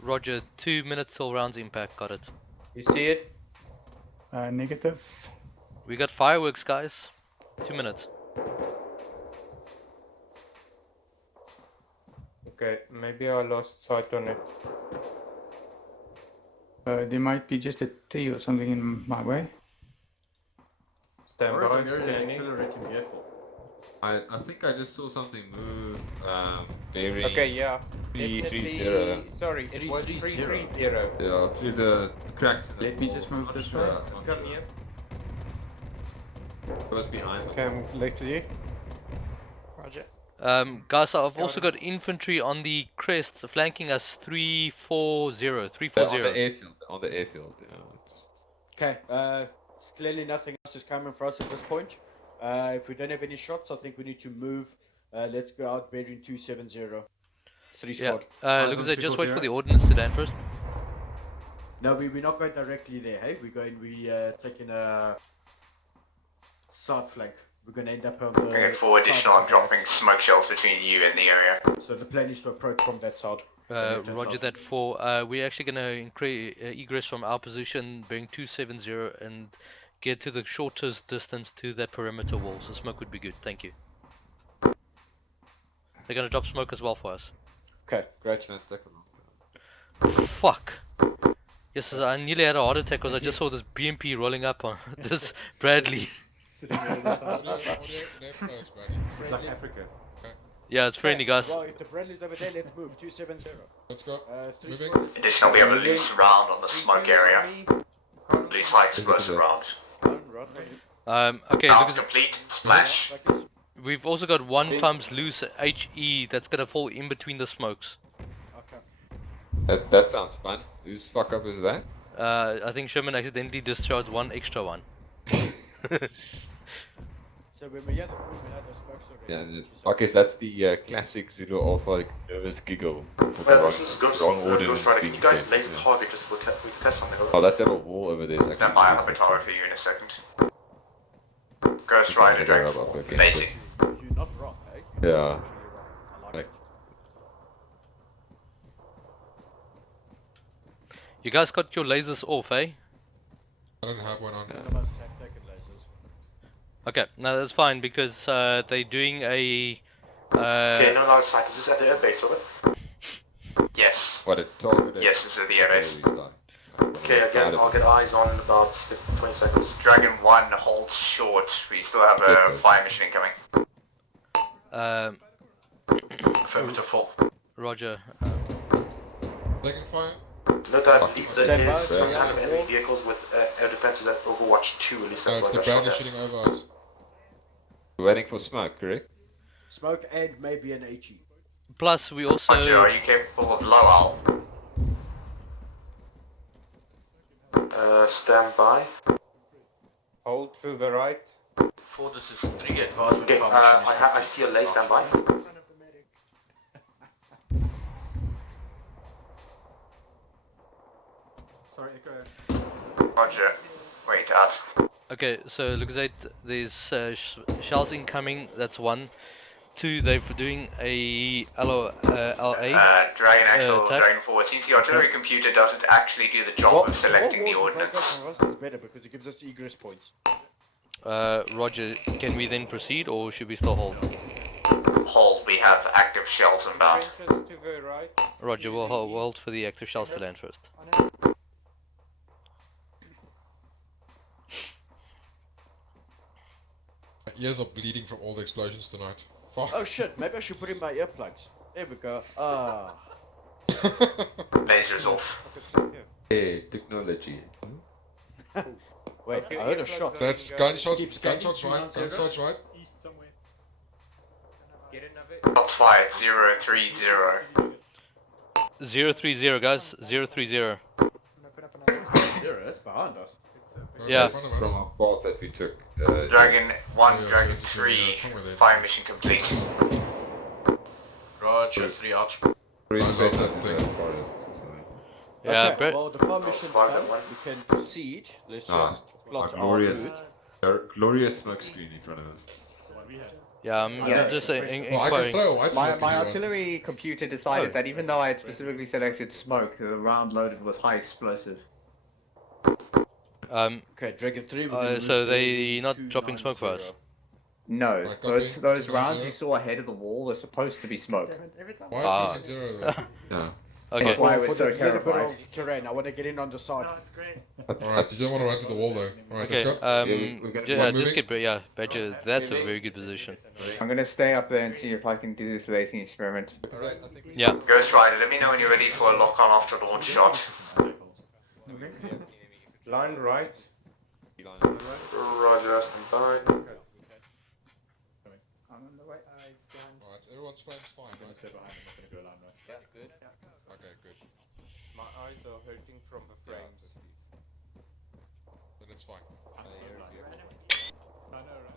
Roger, 2 minutes till rounds impact, got it. You see it? Negative. We got fireworks, guys. 2 minutes. Okay, maybe I lost sight on it. There might be just a tree or something in my way. Stand by, Alright, you're in an standing. accelerating vehicle. I think I just saw something move. Bearing. Okay, yeah. 330. Definitely. Sorry, it was 330. 330. Yeah, through the cracks. In the Let me wall. just move Not this sure, way. not Come sure. here. It was behind. Okay, I'm left with you. Roger. Guys, I've also got infantry on the crest flanking us 340. On the 340. airfield. On the airfield. Yeah, it's... Okay, clearly nothing else is coming for us at this point. If we don't have any shots, I think we need to move. Let's go out bearing 270. 3 Yeah. squad. Lucas 8, just wait for the ordnance to land first. No, we're not going directly there, hey? We're taking a side flank. We're going to end up on the... Bring it forward, side additional, of I'm the dropping barracks. smoke shells between you and the area. So the plan is to approach from that side. left-hand Roger side. that 4. We're actually going to egress from our position bearing 270 and get to the shortest distance to that perimeter wall. So smoke would be good, thank you. They're going to drop smoke as well for us. Okay, great. Fuck. Yes, I nearly had a heart attack because I just saw this BMP rolling up on this Bradley. Sitting there on the side. It's like Africa. Yeah, it's friendly, guys. Well, if the Bradley's over there, let's move. 270. Let's go. 3 Moving. squad. Additional, we have a loose round on the smoke area. Loose high explosive rounds. Okay, Rounds Lucas, complete. Splash. we've also got 1 times loose HE that's going to fall in between the smokes. Okay. That sounds fun. Whose fuck up is that? I think Sherman accidentally discharged 1 extra one. So when we had the room, we had the smokes already. Yeah, okay, so that's the classic Zulu Alpha nervous giggle. Well, this is Ghost, wrong order Ghost Rider. Can you guys lay the target just for to test something? Oh, that little wall over there is actually... Stand by, I'll have a tower for you in a second. Ghost Rider, Dragon 4. Okay. Amazing. You're not wrong, eh? Yeah. You're actually wrong. I like Like- it. You guys got your lasers off, eh? I don't have one on. Some of us have taken lasers. Okay, no, that's fine because they're doing a. Okay, no line of sight. Is this at the airbase, over? Yes. What it targeted? Yes, this is the airbase. Okay, again, I'll get eyes on in about 20 seconds. Dragon 1 holds short. We still have a fire mission incoming. Affirmative full. Roger. Taking fire. Note that I believe that Stand by, there's some yeah. kind of enemy vehicles with air defenses at Overwatch 2, at least that's It's what the I band shot is at. shooting over us. We're waiting for smoke, correct? Smoke and maybe an HE. Plus, we also. Roger, are you capable of low al? Stand by. Hold to the right. 4, this is 3 advanced. Okay, I see a lay, stand by. Sorry, Echo. Roger. Wait, ask. Okay, so look at there's shells incoming. That's 1. 2, they're doing a LA. Dragon Actual, attack. Dragon 4. It seems the artillery computer doesn't actually do the job of selecting the ordnance. Is better because it gives us egress points. Roger, can we then proceed or should we still hold? Hold, we have active shells inbound. Trenches to the right. Roger, we'll hold for the active shells to land first. My ears are bleeding from all the explosions tonight. Fuck. Oh shit, maybe I should put in my earplugs. There we go. Ah. Lasers off. Hey, technology. Wait, I heard a shot. That's gunshots right, gunshots right. East somewhere. Get another. Shots fired, 030. 030, guys. 030. Zero, it's behind us. Yeah. In front of us. From our path that we took. Dragon 1, Yeah, Dragon yeah, 3, somewhere there. fire mission complete. Roger, 3 out. I love that thing. Forests or something. Yeah, Okay, Brett. well, the fire mission's Five done. that one. We can proceed. Let's just plot our glorious, route. glorious smoke screen in front of us. Yeah, I'm Yeah. just Well, I can inquiring. throw white smoke My if you want. artillery computer decided that even though I had specifically selected smoke, the round loaded was high explosive. Okay, Dragon 3. So they not dropping smoke for us? No, Right, those copy. those Two rounds zero. you saw ahead of the wall were supposed to be smoke. Every time. Why Ah. are 0 though? Yeah. Okay. That's why I was For so the little bit terrified. of terrain, I want to get in on the side. No, it's great. Alright, you don't want to run to the wall though. Alright, Okay. let's go. we're gonna- Yeah, moving? just get Badger. That's a very good position. I'm gonna stay up there and see if I can do this lacing experiment. Alright, I think we Yeah. Ghost Rider, let me know when you're ready for a lock on after launch shot. Line right. Roger, stand by. I'm on the way. Eyes blind. Alright, everyone's fine, right? Stay behind. I'm not gonna go around right. Yeah, good. Okay, good. My eyes are hurting from the frames. Then it's fine. I know, right?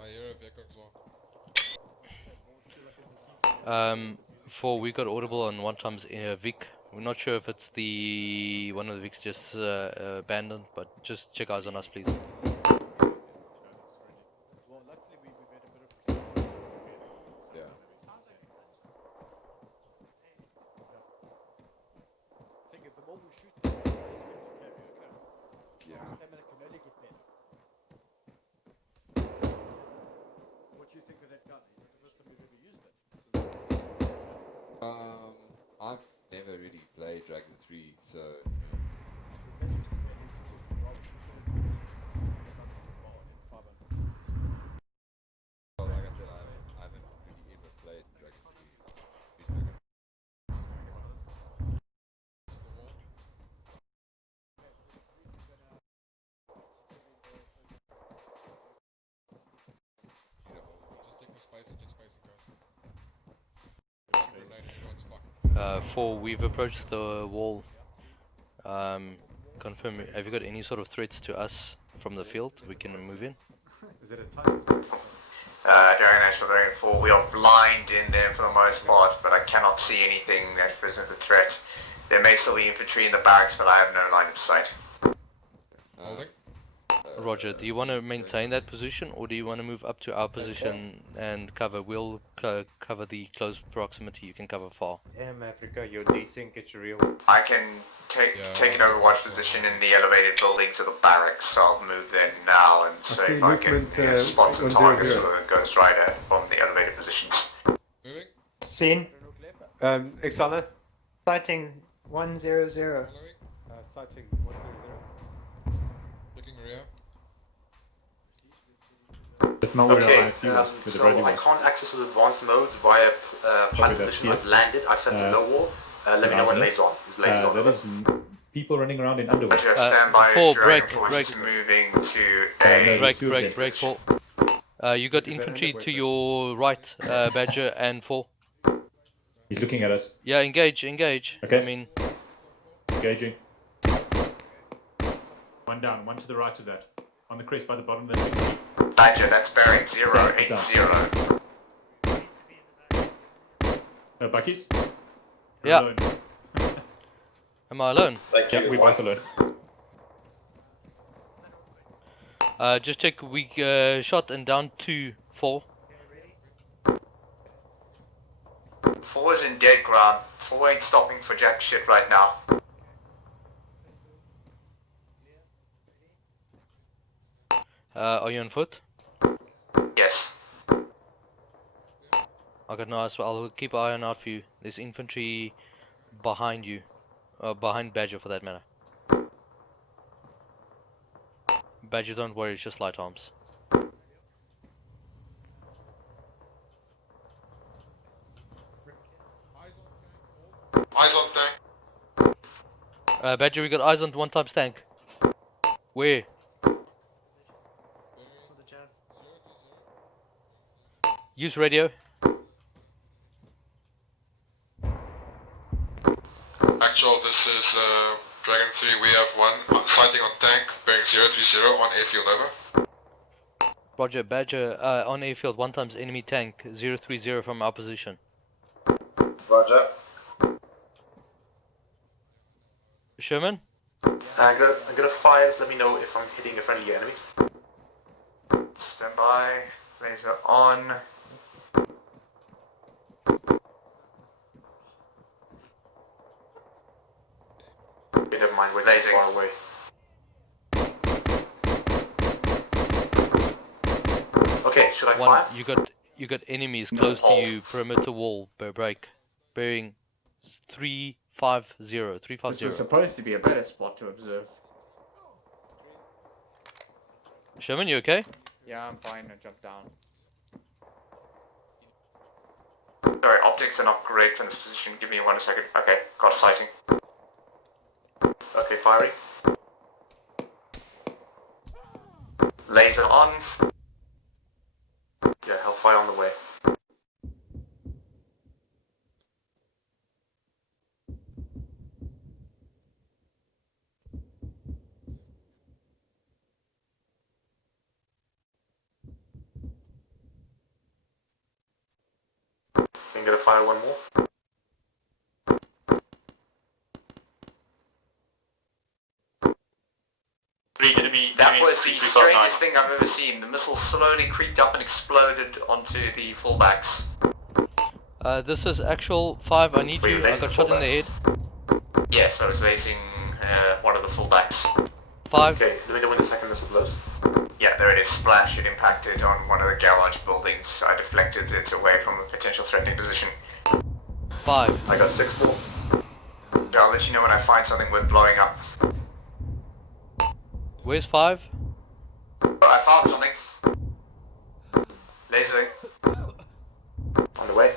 I hear a vehicle as well. We got audible on 1 times Vic. We're not sure if it's the one of the Vics just abandoned, but just check eyes on us, please. Well, luckily we made a bit of. Yeah. I think if the more we shoot, the more Yeah. stamina can only get better. What do you think of that gun? Is it the first time you've ever used it? I've never really played Dragon 3, so. Well, like I said, I haven't really ever played Dragon 3. Just take the space and just face it, guys. Grenade, everyone's fucked. 4, we've approached the wall. Confirm, have you got any sort of threats to us from the field? We can move in. Is it a tight? Dragon National, Dragon 4, we are blind in there for the most part, but I cannot see anything that presents a threat. There may still be infantry in the barracks, but I have no line of sight. Holding. Roger. Do you want to maintain that position, or do you want to move up to our position and cover? We'll cover the close proximity. You can cover far. Damn, Africa, your desync is real. I can take an overwatch position in the elevated building to the barracks, so I'll move there now and I see see if I can movement, spot some 100. targets with a Ghost Rider from the elevated positions. Moving. Seen. Ixana. Sighting 100. Following. Sighting 100. Looking rear. But nowhere Okay, I feel with the so radio I wall. can't access the advanced modes via pilot that's position. here. I've landed, I set the low wall. Let me know when laser on. Is laser on? That is people running around in underwear. Roger, stand by. Paul, Dragon break. Force is moving to no, Break, Paul. You got infantry to your right, Badger and 4. He's looking at us. Yeah, engage. Okay. I mean, Engaging. One down, one to the right of that. On the crest by the bottom of the tree. Badger, that's bearing 080. Bakkies? Yeah. Alone. am I alone? Thank Yeah, we're both alone. Just check. We shot and down to 4. 4 is in dead ground. 4 ain't stopping for jack shit right now. Are you on foot? Yes. I got no eyes. I'll keep an eye on out for you. There's infantry behind you, behind Badger for that matter. Badger, don't worry. It's just light arms. Eyes on tank. Badger, we got eyes on 1 times tank. Where? Use radio. Actual, this is Dragon 3. We have one sighting on tank bearing 030 on airfield over. Roger, Badger, on airfield 1 times enemy tank 030 from our position. Roger. Sherman? I'm gonna fire, let me know if I'm hitting a friendly enemy. Stand by. Laser on. Okay, never mind, we're too far away. Okay, should I fire? You got enemies close to you. Perimeter wall. Break. Bearing 350. This was supposed to be a better spot to observe. Sherman, you okay? Yeah, I'm fine. I jumped down. Sorry, optics are not great from this position. Give me 1 second. Okay, got sighting. Okay, firing. Laser on. Yeah, Hellfire on the way. I'm gonna fire one more. That was the strangest thing I've ever seen. The missile slowly creeped up and exploded onto the fullbacks. This is actual 5. I need you. I got shot in the head. Yes, I was lasing one of the fullbacks. 5. Okay, let me know when the second missile blows. Yeah, there it is. Splash. It impacted on one of the garage buildings. I deflected it away from a potential threatening position. 5. I got 6 more. Yeah, I'll let you know when I find something worth blowing up. Where's 5? Oh, I found something. Lasering. On the way.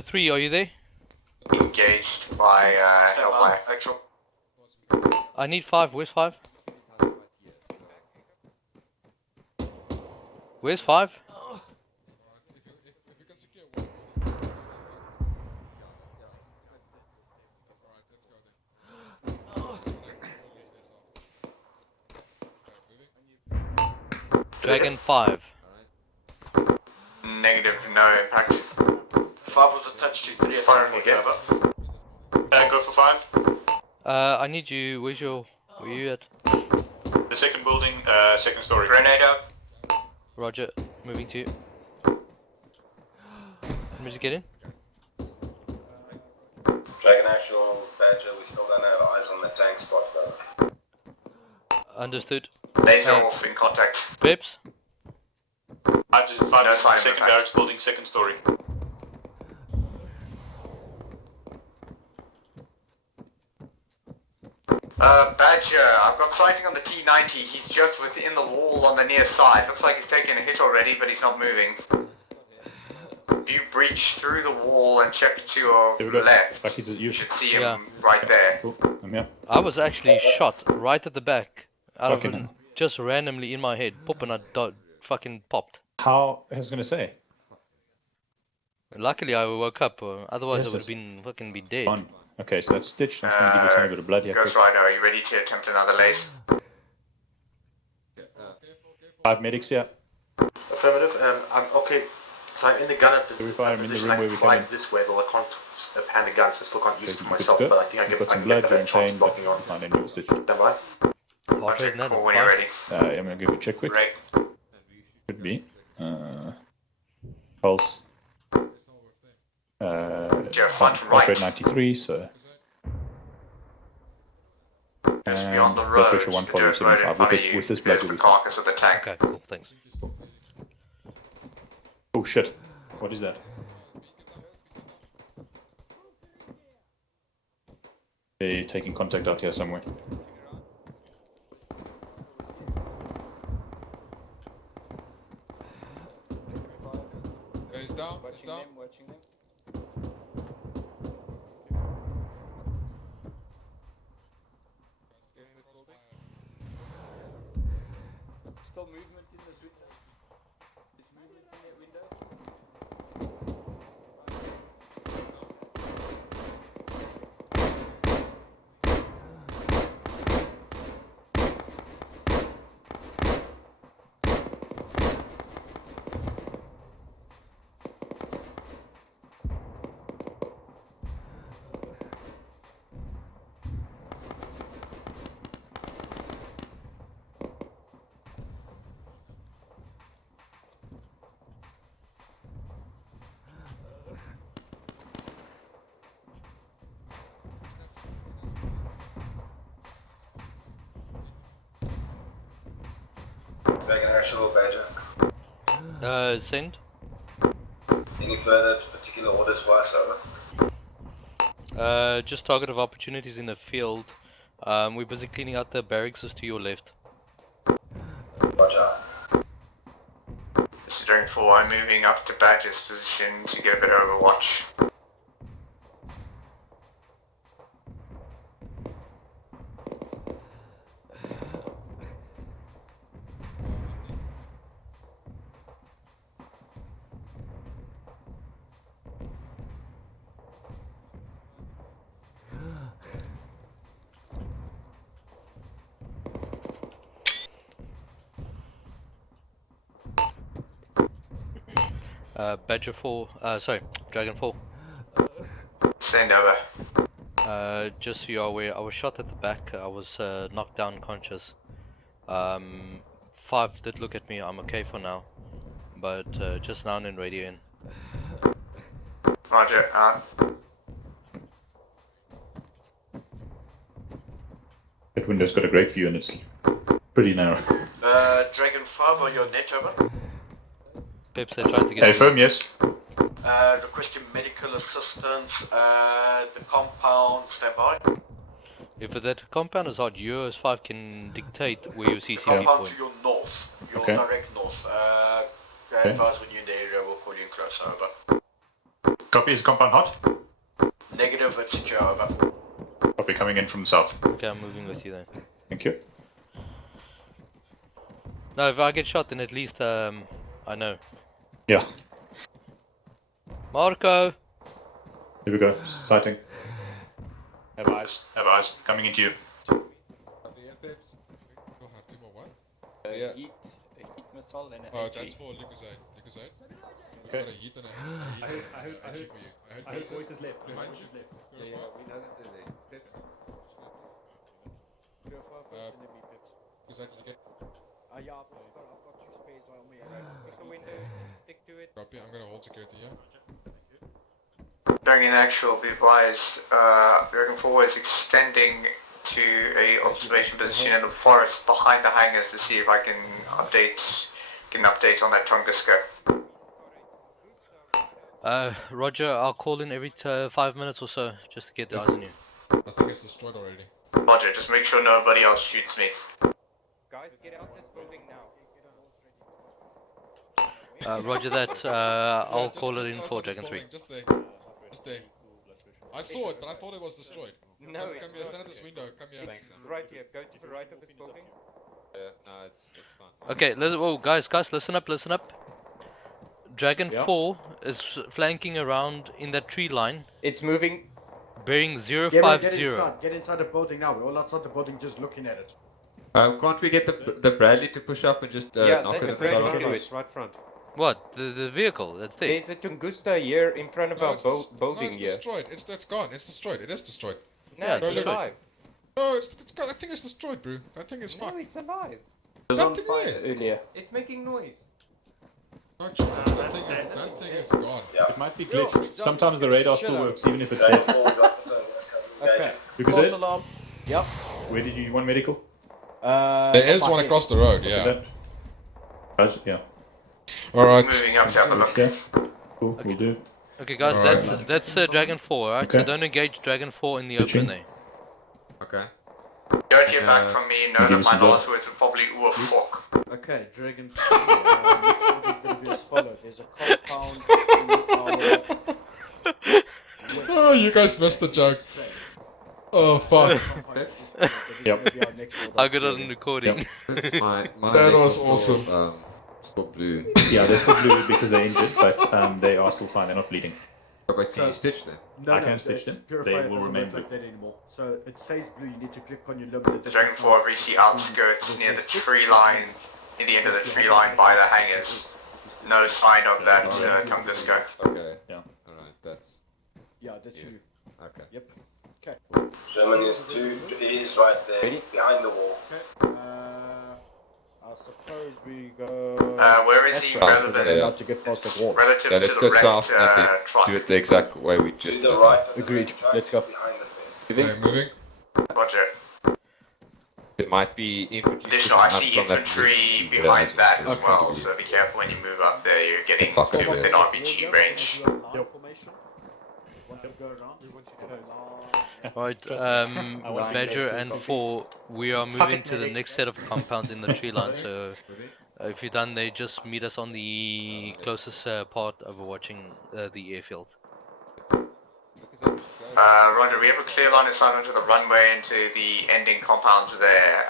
3. Are you there? Engaged by Hellfire. Excellent. I need 5. Where's 5? Where's 5? If we can secure one. Alright, let's go then. Dragon 5. Negative, no impact. 5 was attached to 3. Firing again. Go for 5. I need you. Where you at? The second building, second story. Grenade out. Roger, moving to you. Let me just get in. Dragon Actual, Badger, we still don't have eyes on the tank spot though. Understood. Laser off in contact. Pips? No sign. Second barracks building, second story. Badger, I've got sighting on the T90. He's just within the wall on the near side. Looks like he's taken a hit already, but he's not moving. If you breach through the wall and check to your left, Bakkies, you should see him right there. Cool. I'm here. I was actually shot right at the back. Out of just randomly in my head. Pop, and I fucking popped. How? I was gonna say. Luckily I woke up, otherwise Yes, I would have been fucking be dead. Fine. Okay, so that's stitched. That's gonna give you a tiny bit of blood here. Ghost Rider, are you ready to attempt another lace? 5 medics here. Affirmative. I'm okay. So I'm in the gunner position. I'm in the room where we come in. This way, though I can't pan the gun, so I still can't use it for Good myself. to But go. I think I You've can got some get blood, a you're in better chance chain, of but blocking on. fine, and you're stitched. Stand by. Roger, Cool, when you're ready. I'm gonna give you a check quick. Right. Could be. Pulse. Heart rate 93, so. Just beyond the Blood road. pressure 140/75. With this blood, There's you'll the be carcass of the tank. Okay, cool, thanks. Oh shit. What is that? They're taking contact out here somewhere. He's down. Watching them, watching them. Still movement in this window. There's movement in that window. Dragon Actual, Badger. Send. Any further particular orders for us, over? Just target of opportunities in the field. We're busy cleaning out the barracks to your left. Roger. This is during 4. I'm moving up to Badger's position to get a better overwatch. Badger 4, sorry, Dragon 4. Send over. Just so you're aware, I was shot at the back, I was knocked down unconscious. 5 did look at me, I'm okay for now. But just now and radio in. Roger, That window's got a great view and it's pretty narrow. Dragon 5, are you on net, over? Pips, they're trying to get Hey, firm, yes. Requesting medical assistance, the compound, stand by. If that compound is hot, you as 5 can dictate where your CCP Compound point. to your north, your Okay. direct north. Okay. Advise when you're in the area, we'll call you in close, over. Copy, is compound hot? Negative, it's secure, over. Copy, coming in from the south. Okay, I'm moving with you then. Thank you. No, if I get shot, then at least I know. Yeah. Marco! Here we go. Sighting. Have eyes. Have eyes. Coming into you. Still have 2 more what? A heat missile and Oh, an that's AG. for Lucasade. Lucasade? We Okay. got a heat and a I heard for you. I voices left. Behind you? Yeah, we know that they're there. Lucasade, exactly. Okay. Yeah, I've got 2 spares on me. Pick a window, stick to it. Copy. I'm gonna hold security. Yeah. During an actual, be advised, Dragon 4 is extending to a observation position in the forest behind the hangars to see if I can get an update on that Tunguska. Roger, I'll call in every 5 minutes or so, just to get the eyes on you. I think it's destroyed already. Roger, just make sure nobody else shoots me. Guys, get out this building now. Roger that, I'll call it in for Dragon 3. Just there. Just there. I saw it, but I thought it was destroyed. No, come it's here, not. stand at this window. Come here. It's right here. Go to the right of this building. No, it's fine. Okay, guys, listen up. Dragon 4 is flanking around in that tree line. It's moving. Bearing 050. Get inside the building now. We're all outside the building just looking at it. Can't we get the Bradley to push up and just knock it at the Bradley top? Right front. What? The vehicle? That's there. There's a Tunguska here in front of our building it's here. destroyed. It's gone. It's destroyed. It is destroyed. No, Yeah, it's it's alive. No, it's gone. That thing is destroyed, bro. That thing is No, fucked. it's alive. It was That on thing fire there. earlier. It's making noise. Actually, that thing is gone. It might be glitched. Sometimes the radar still works, even if it's Dragon dead. 4, we got the Tunguska. Okay. Because False it? alarm. Yep. Where did you want medical? There is one across the road, Is yeah. that? Right, yeah. Alright. Moving up to have a look. Yeah. Cool, we'll do. Okay, guys, Alright. that's Dragon 4, alright? Okay. So don't engage Dragon 4 in the Good open chin. there. Okay. Don't hear back from me, know give that us my a go. last words were probably ooh fuck. Okay, Dragon 2. Next order is going to be as follows. There's a compound in our... Oh, you guys missed the joke. Oh, fuck. Yep. I got it on recording. My That legs was are still, awesome. Still blue. Yeah, they're still blue because they're injured, but they are still fine. They're not bleeding. But can you stitch them? I can stitch them. They will remain blue. like that anymore. So it stays blue. You need to click on your limited. The Dragon 4 have reached the outskirts near the tree line, near the end of the tree line by the hangars. No sign of that Tunguska. Okay. Yeah. Alright, that's... Yeah, that's you. Okay. Yep. Okay. German is right there, Ready? behind the wall. Okay. I suppose we go. Where is the right. relevant, Not to get past the wall. relative Yeah, to let's the go wrecked south and then truck? do it the exact way we just To did. the right of the Agreed. truck, Let's go. behind the fence. Okay, moving. Roger. It might be infantry. Additional, I pushing see up from that infantry position. behind that as Okay. well, so be careful when you move up there, you're getting Fuck to over within there. RPG range. Alright, Badger and 4, we are moving to the next set of compounds in the tree line, so if you're done there, just meet us on the closest part overwatching the airfield. Roger, we have a clear line of sight onto the runway into the ending compounds there.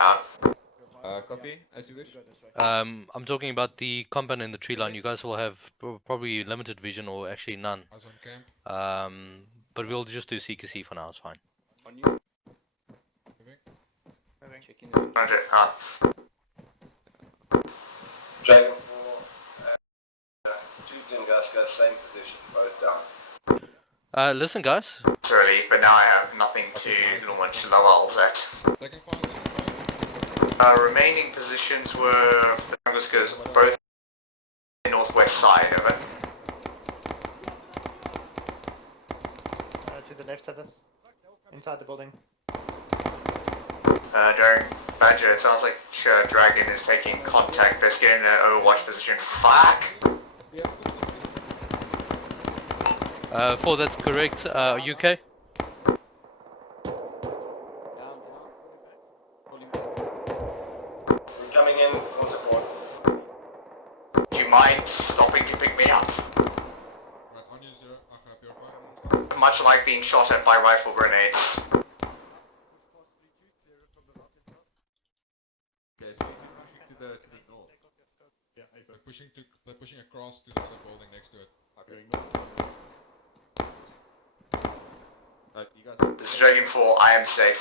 Copy, as you wish. I'm talking about the compound in the tree line. You guys will have probably limited vision or actually none. Eyes on camp. But we'll just do CQC for now, it's fine. On you. Moving. Checking the Roger, Dragon 4, 2 Tunguska, same position, both down. Listen guys, it's early, but now I have nothing to launch low elves at. Second fire. Remaining positions were the Tunguskas both the northwest side of it. To the left of us. Inside the building. During Badger, it sounds like Dragon is taking contact. Let's get in an overwatch position. Fuck! 4, that's correct. Are you okay? We're coming in for support. Do you mind stopping to pick me up? Right, on you, zero. Purify. Much like being shot at by rifle grenades. Okay, so we're pushing to the north. Yeah, they're pushing across to the other building next to it. Okay. You guys. This is Dragon 4, I am safe.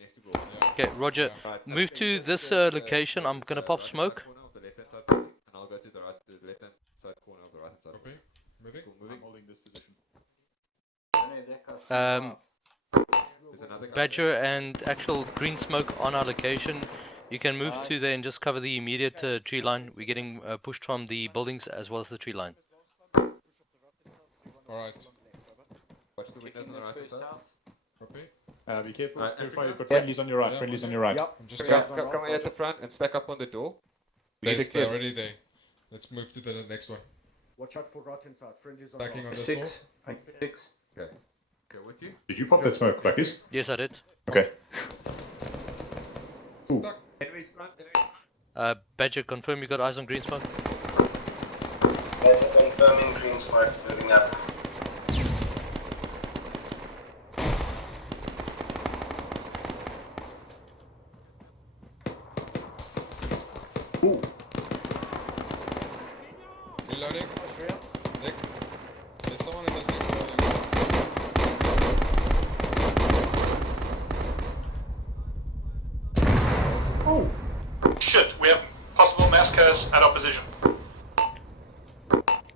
Next to building. Yeah. Okay, Roger. Right, Move okay, to this go location. I'm gonna pop smoke. Corner of the left-hand side building, and I'll go to the left-hand side corner of the right-hand side. Copy. Moving. Cool, moving. Holding this position. There's another guy Badger and actual green smoke on our location. You can move to there and just cover the immediate tree line. We're getting pushed from the buildings as well as the tree line. Alright. Watch the windows on the right side. Copy. Be careful. Alright, Verify you've got yeah. friendlies on your right. Friendlies on your right. Yep. I'm just come here at the front and stack up on the door. They're already there. Let's move to the next one. Watch out for right inside. Friendlies on Stacking on right. this door. 6. Okay. Go with you. Did you pop that smoke, Bakkies? Yes, I did. Okay. Enemies front, enemies. Badger, confirm you got eyes on green smoke. Confirming green smoke moving up. Reloading. Nick. There's someone in this next building. Oh! Shit, we have possible mass chaos at our position.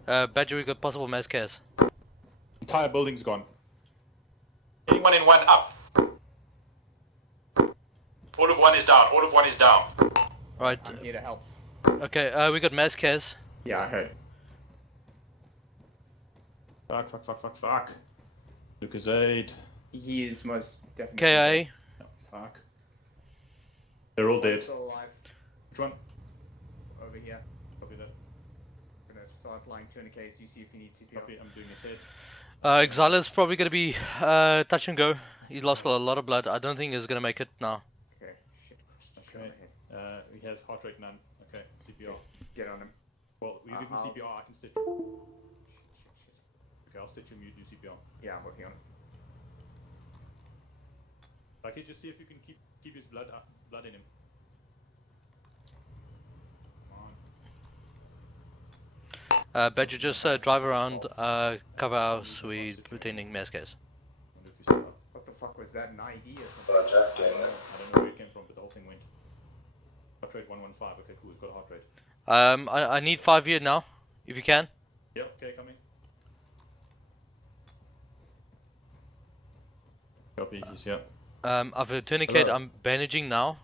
Badger, we got possible mass chaos. Entire building's gone. Anyone in one up. All of one is down, all of one is down. Right. I'm here to help. Okay, we got mass chaos. Yeah, I heard. Fuck. Lucas aid. He is most definitely. KIA. No, fuck. They're all dead. Still alive. Which one? Over here. Copy that. I'm gonna start lying tourniquets. You see if you need CPR. Copy, I'm doing his head. Exiler's probably gonna be touch and go. He lost a lot of blood. I don't think he's gonna make it now. Okay, shit. Okay. We have heart rate none. Okay, CPR. Get on him. Well, you give me CPR, I can stitch you. Okay, I'll stitch you, mute you CPR. Yeah, I'm working on him. Okay, just see if you can keep his blood in him. Come on. Badger, just drive around, cover house. We're pretending mass chaos. What the fuck was that? An ID or something? I don't know where it came from, but the whole thing went. Heart rate 115. Okay, cool. We've got a heart rate. I need 5 here now, if you can. Yep. Okay, coming. Copy. He's here. I've a tourniquet. Hello. I'm bandaging now.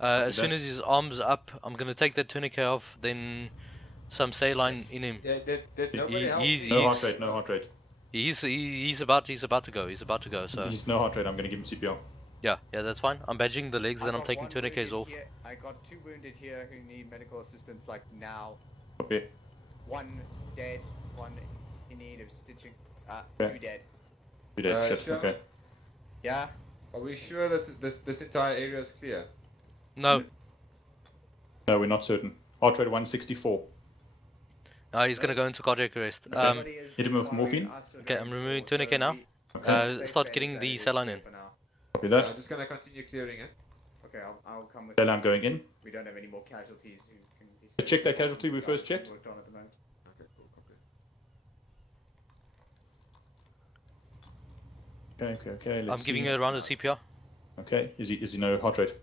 As soon as his arm's up, I'm gonna take that tourniquet off. Then some saline in him. Yeah, did nobody help? No heart rate. No heart rate. He's about to go. He's about to go. So He's no heart rate. I'm gonna give him CPR. yeah, that's fine. I'm badging the legs, then I'm got taking one tourniquets wounded off. here. I got 2 wounded here who need medical assistance like now. Copy. 1 dead, 1 in need of stitching. Okay. 2 dead. You dead. Shit. Sure. Okay. Yeah. Are we sure that this entire area is clear? No, No, we're not certain. Heart rate 164. no, he's gonna go into cardiac arrest. Hit him with morphine. Okay, I'm removing tourniquet now. Start getting the saline in. Copy that. I'm just gonna continue clearing it. Okay, I'll come with. Alarm going in. We don't have any more casualties who can be. Check that casualty we first checked. Worked on at the moment. Okay, cool, copy. Okay. I'm giving you a round of CPR. Okay. Is he no heart rate?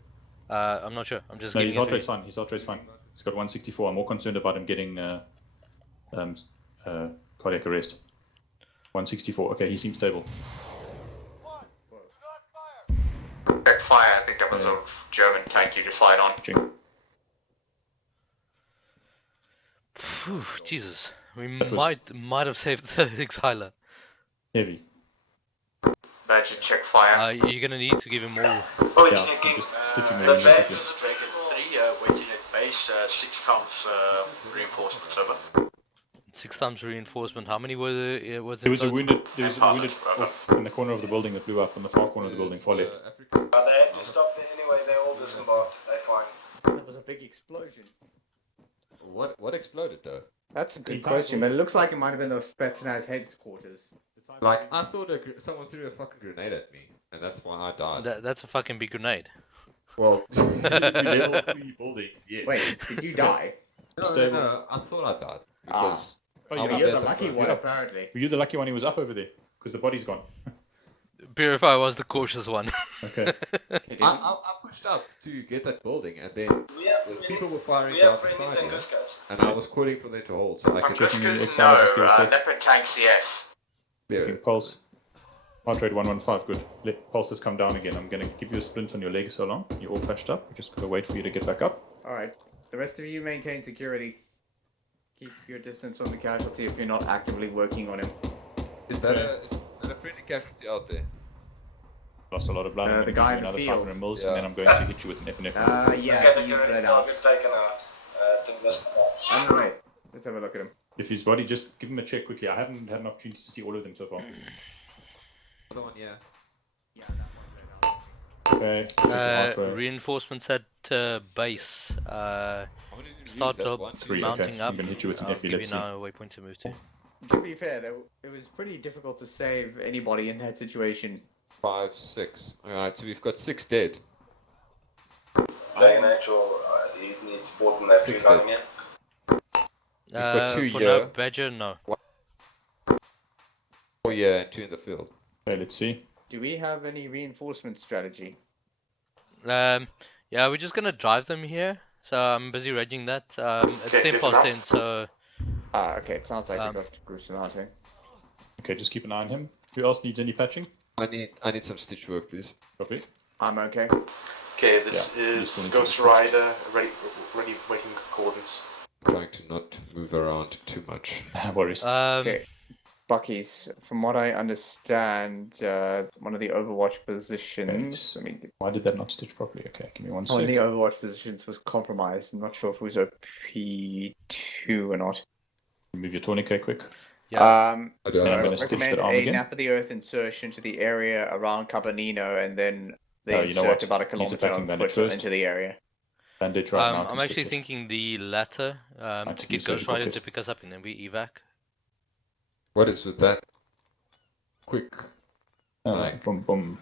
I'm not sure. I'm just No, giving his you heart three. rate's fine. His heart rate's fine. He's got 164. I'm more concerned about him getting cardiac arrest. 164. Okay, he seems stable. Check fire, I think that was a German tank you just fired on. Ching. Phew, Jesus, we That was- might have saved the exiler. Heavy. Badger, check fire. You're gonna need to give him more. Oh, Yeah, checking. just stitching him The in badge quickly. is Dragon 3, waiting at base, 6 comes reinforcements over. 6 times reinforcement. How many were there? Was There it was a total? wounded. There was a Pilot, wounded over. off in the corner of the building that blew up on the far corner of the building, far left. Africa. They had to stop there anyway, they all disembarked, they're fine. That was a big explosion. What exploded though? That's a good Entire question, but it looks like it might have been the Spetsnaz headquarters. Like I thought someone threw a fucking grenade at me, and that's why I died. That's a fucking big grenade. Well, Level 3 building. Yes. Wait, did you die? no, I thought I died because Oh, I you're, was You're there the lucky since- one, apparently. were you the lucky one who was up over there? Because the body's gone. Purify was the cautious one. Okay. I pushed up to get that building, and then people were firing We have down friendly beside me, Tunguskas. and I was calling for them to hold, so I could checking the Tunguskas, exile, just give us no, a- Leopard tank CS. clear Checking it. pulse. Heart rate 115, good. Let pulses come down again. I'm going to give you a splint on your leg so long. You're all patched up. We just got to wait for you to get back up. Alright. The rest of you maintain security. Keep your distance from the casualty if you're not actively working on him. Is that a friendly casualty out there? Lost a lot of blood. I'm the going to guy give in you the another field. 500 mils, Yeah. and then I'm going to hit you with an epinephrine. Yeah, Okay, he's the bled out. target taken out. Anyway, let's have a look at him. If his body, just give him a check quickly. I haven't had an opportunity to see all of them so far. Another one, yeah. Okay. check the heart rate. Reinforcements at base. Start That's up one. 3, mounting okay. up. I'm going to hit you with an I'll epi. give you Let's see. now a waypoint to move to. To be fair, it was pretty difficult to save anybody in that situation. 5, 6. Alright, so we've got 6 dead. Dragon actual, you need support in that Six few down dead. here. We've got 2 for here. now, Badger, no. 4 here and 2 in the field. Okay, let's see. Do we have any reinforcement strategy? Yeah, we're just gonna drive them here. So I'm busy raging that. It's Okay, 10 good past enough. 10, so Ah, okay. It sounds like Um, we got groups mounting. Okay, just keep an eye on him. Who else needs any patching? I need some stitch work, please. Copy. I'm okay. Okay, this Yeah, is this one Ghost is- Rider, ready waiting coordinates. Trying to not move around too much. Worries. Okay. Bakkies, from what I understand, one of the Overwatch positions. I mean, Why did that not stitch properly? Okay, give me one one of sec. the Overwatch positions was compromised. I'm not sure if it was a P2 or not. Move your tourniquet quick. yeah. So Okay, I'm I gonna stitch recommend that arm a again. nap of the earth insertion to the area around Cabanino, and then the You know insert what? about a Needs a kilometer packing on bandage foot first. into the area. Bandage right now. I'm to actually stitch it. thinking the latter, Right, to use get Ghost surgical Rider kit. to pick us up and then we evac. What is with that? Quick. Boom, boom.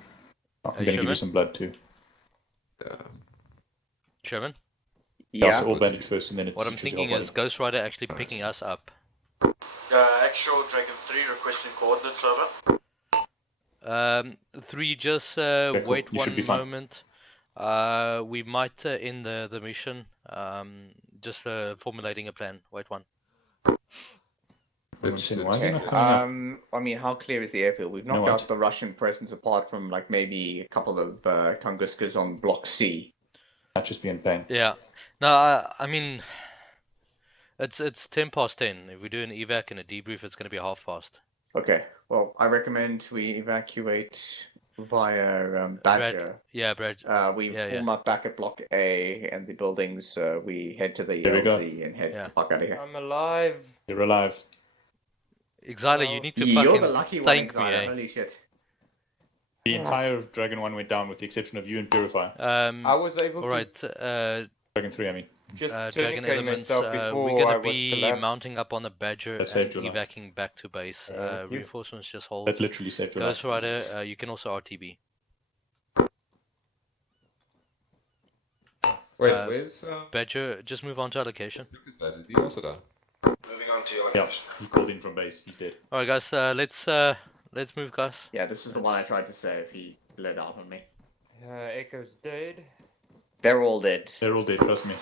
I'm Are going you to give you Sherman? some blood too. Sherman? Yeah. So all bandage first, and then it's What I'm thinking is Ghost Rider actually picking us up. Actual Dragon 3 requesting coordinates over. 3, just cool. wait You should be one fine. moment. We might end the mission. Just formulating a plan. Wait one. Why is it not Okay. coming up? I mean, how clear is the airfield? We've You know knocked what? out the Russian presence apart from like maybe a couple of Tunguskas on Block C. Might just be in pain. Yeah. No, I mean, it's 10 past 10. If we do an evac and a debrief, it's gonna be half past. Okay. Well, I recommend we evacuate via Badger. Brad. We Yeah, form up back at Block A and the buildings. We head to the There we go. LZ and head Yeah. the fuck out of here. I'm alive. You're alive. Exiler, you Well, need to You're fucking the lucky one, thank me, Exiler. eh? Holy shit. The entire Dragon 1 went down with the exception of you and Purify. I was able Alright, Dragon 3, I mean. to just Dragon tourniquet Elements, myself we're before gonna I was be collapsed. mounting up on the Badger That and saved your life. evacing back to base. Thank you. Reinforcements just hold. That literally saved your Ghost life. Rider, you can also RTB. Wait, Uh, where's Badger, just move on to our location. Lucas that? Did he also die? Moving on to your Yeah, location. he called in from base. He's dead. Alright guys, let's move guys. Yeah, this is the one I tried to save. He bled out on me. Echo's dead. They're all dead. They're all dead, trust me.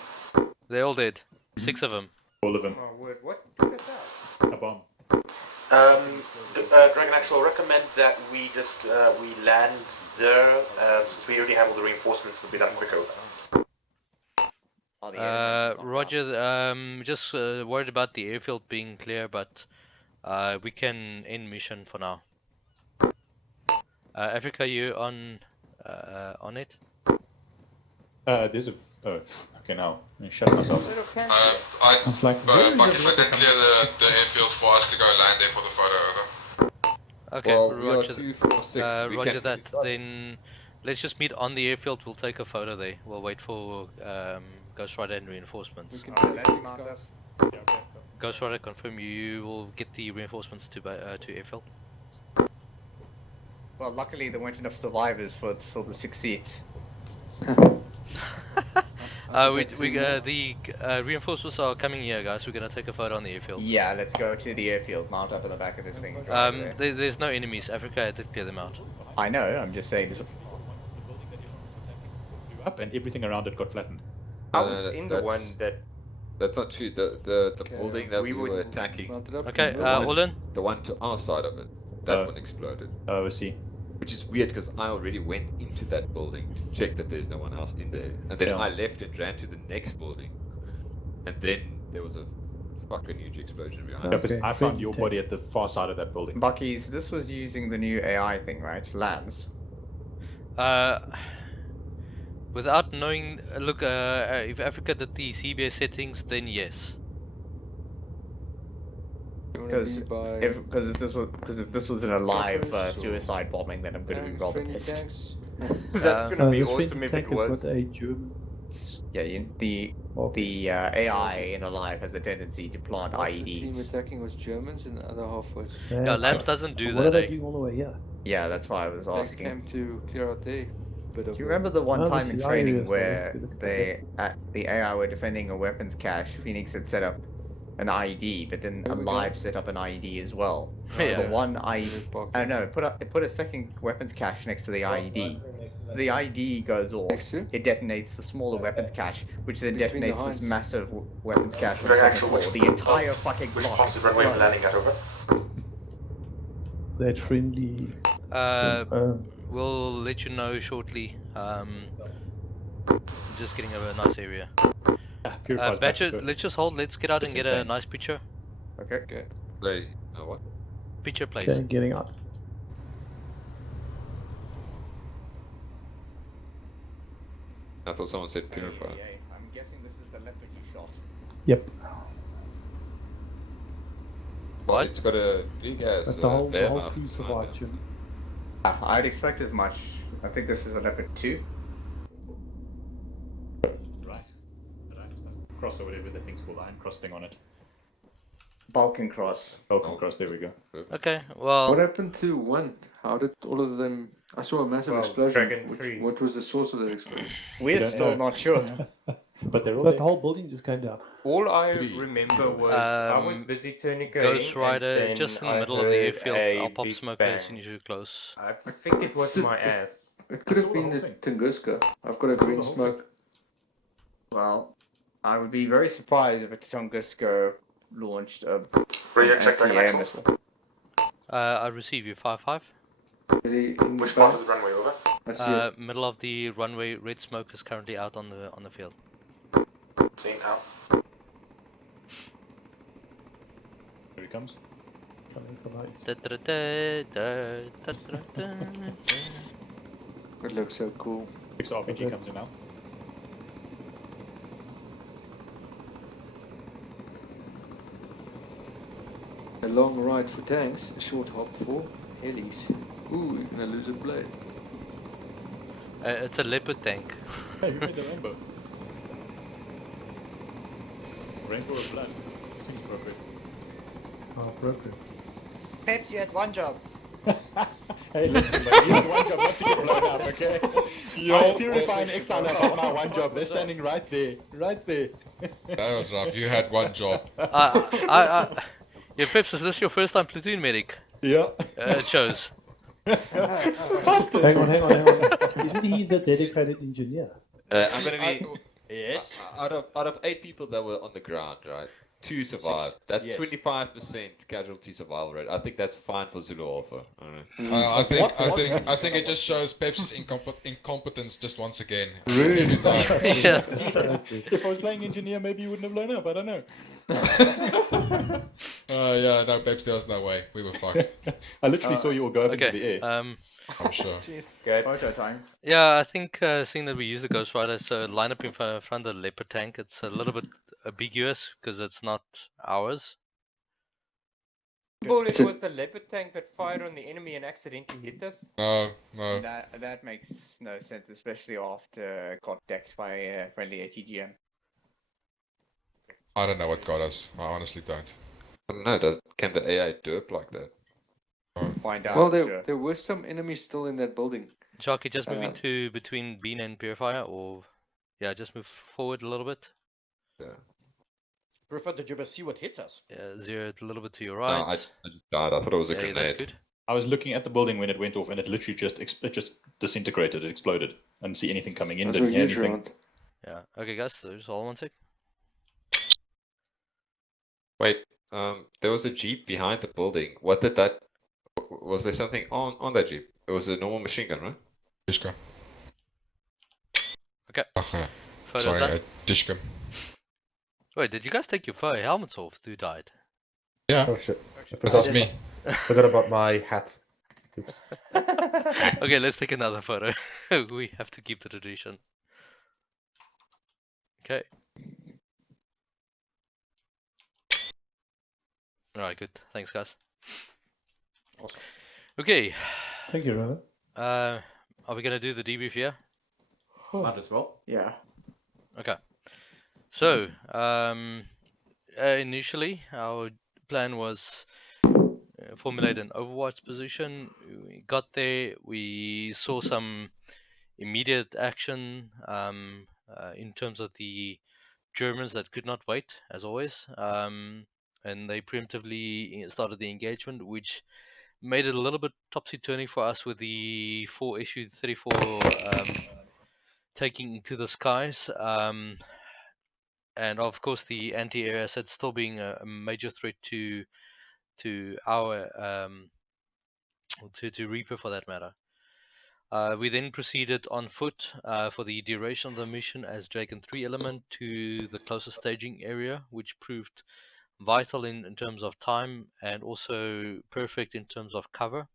They're all dead. 6 of them. All of them. Oh word, what took us out? A bomb. Dragon Actual, recommend that we just we land there since we already have all the reinforcements. It'll be done quicker. Oh, the elements is not Roger, just worried about the airfield being clear, but we can end mission for now. Africa, you on it? There's a... Oh, okay, now. I shut myself. Little cancer. I I was like, Bakkies, I can clear the airfield for us to go land there for the photo, over. Okay, Well, we are Roger. 246. We Roger can that. Then let's just meet on the airfield. We'll take a photo there. We'll wait for Ghost Rider and reinforcements. Let's mount up. Ghost Rider, confirm you will get the reinforcements to airfield. Well, luckily there weren't enough survivors for the 6 seats. The reinforcements are coming here, guys. We're gonna take a photo on the airfield. Yeah, let's go to the airfield. Mount up at the back of this thing. drive there. There's no enemies. Africa did clear them out. I know. I'm just saying. This. Up and everything around it got flattened. I No, was no, in the that's- one that That's not true. The building that we we were would attacking. Okay, Olin. The one to our side of it. That Oh. one exploded. Oh, I see. Which is weird because I already went into that building to check that there's no one else in there. And then Yeah. I left and ran to the next building. And then there was a fucking huge explosion behind Yeah, me. because I found your body at the far side of that building. Bakkies, this was using the new AI thing, right? Lambs. Without knowing, look, if Africa did the CBS settings, then yes. Because if this was in a live suicide bombing, then I'm going to be rather pissed. Tanks. That's gonna be this awesome friendly if it tank has was. got a German. Yeah, the AI in a live has a tendency to plant Half the team IEDs. attacking was Germans and the other half was. Yeah, Lambs doesn't do What that, are they eh? doing all the way here? Yeah, that's why I was They asking. came to clear out their bit of. Do you remember the one No, time the in CI training areas, though, where if you look at the AI were defending a weapons cache? Phoenix had set up an IED, but then Alive set up an IED as well. So Yeah. the one IED, no, put a second weapons cache next to the IED. The IED goes off. Next to? It detonates the smaller weapons cache, which then Between the detonates this Hinds. massive weapons cache on the Very second actual, floor. The entire fucking Which block part of the runway we're landing at, explodes. over? That friendly. We'll let you know shortly. Just getting a nice area. Purifies back Badger, to let's just hold. Let's get out and get a contained. nice picture. Okay. They, what? Picture, please. Okay, getting out. I thought someone said purify. I'm guessing this is the leopard you shot. Yep. Well, it's got a big ass But the whole bear crew mouth behind survived, it. Jim. I'd expect as much. I think this is a leopard 2. Right. Cross or whatever the thing's called, iron cross thing on it. Balkan cross. Balkan cross, there we go. Okay, well. What happened to one? How did all of them? I saw a massive explosion. Dragon 3. What was the source of that explosion? We're still not sure. But they're all But there. the whole building just came down. All I remember was I was busy turning Ghost Rider, and just in the then middle I of the heard airfield. a I'll pop big smoke bang. as soon as you're close. I think it was my ass. It could have been the Tunguska. I've got a green smoke. Well, I would be very surprised if a Tunguska launched a Radio check, Dragon anti-air Axel. missile. I receive you 5-5. Which part of the runway, over? I see it. Middle of the runway. Red smoke is currently out on the field. Seen how? Here he comes. Coming from heights. It looks so cool. Six RPG comes in now. A long ride for tanks, a short hop for helis. Ooh, you're gonna lose a blade. It's a leopard tank. Hey, who made the rainbow? Rainbow of blood. Seems appropriate. Oh, appropriate. Peps, you had one job. Hey, listen, man, you had one job not to get blown up, okay? I purify an exile on my one job. They're standing right there. Right there. That was rough. You had one job. Yeah, Peps, is this your first time platoon medic? Yeah. It shows. Hang on. Isn't he the dedicated engineer? I'm gonna be. Yes. Out of 8 people that were on the ground, right? 2 survived. That's Yes. 25% casualty survival rate. I think that's fine for Zulu Alpha. I think it just shows Pepsi's incompetence just once again. Really? Every time. Yeah. If I was playing engineer, maybe you wouldn't have blown up. I don't know. Yeah, no, Pepsi, there was no way. We were fucked. I literally saw you all go up into the Okay. air. I'm sure. Good. Photo time. Yeah, I think seeing that we use the Ghost Rider, so line up in front of the leopard tank. It's a little bit ambiguous because it's not ours. It was the leopard tank that fired on the enemy and accidentally hit us. No. That makes no sense, especially after it got decked by a friendly ATGM. I don't know what got us. I honestly don't. I don't know. Can the AI derp like that? Find out. Well, there were some enemies still in that building. Sharky, just move into between Bean and Purifier, or yeah, just move forward a little bit. Yeah. Griffin, did you ever see what hit us? Yeah, zero a little bit to your No, right. I just died. I thought it was a Yeah, that's grenade. good. I was looking at the building when it went off, and it literally just disintegrated. It exploded. I didn't see anything coming in. That's Didn't what hear you anything. want. Yeah. Okay, guys. So just hold on one sec. Wait, there was a jeep behind the building. What did that? Was there something on that jeep? It was a normal machine gun, right? Dishka. Okay. Photos Sorry, done. Dishka. Wait, did you guys take your fur helmets off? Who died? Yeah. Oh shit. That's me. Forgot about my hat. Oops. Okay, let's take another photo. We have to keep the tradition. Okay. Alright, good. Thanks, guys. Awesome. Okay. Thank you, Ronan. Are we gonna do the debrief here? Might as well. Yeah. Okay. So, initially, our plan was formulate an Overwatch position. We got there. We saw some immediate action in terms of the Germans that could not wait, as always, and they preemptively started the engagement, which made it a little bit topsy-turvy for us with the 4 issue 34 taking to the skies, and of course the anti-air asset still being a major threat to our to Reaper for that matter. We then proceeded on foot for the duration of the mission as Dragon 3 element to the closest staging area, which proved vital in terms of time and also perfect in terms of cover.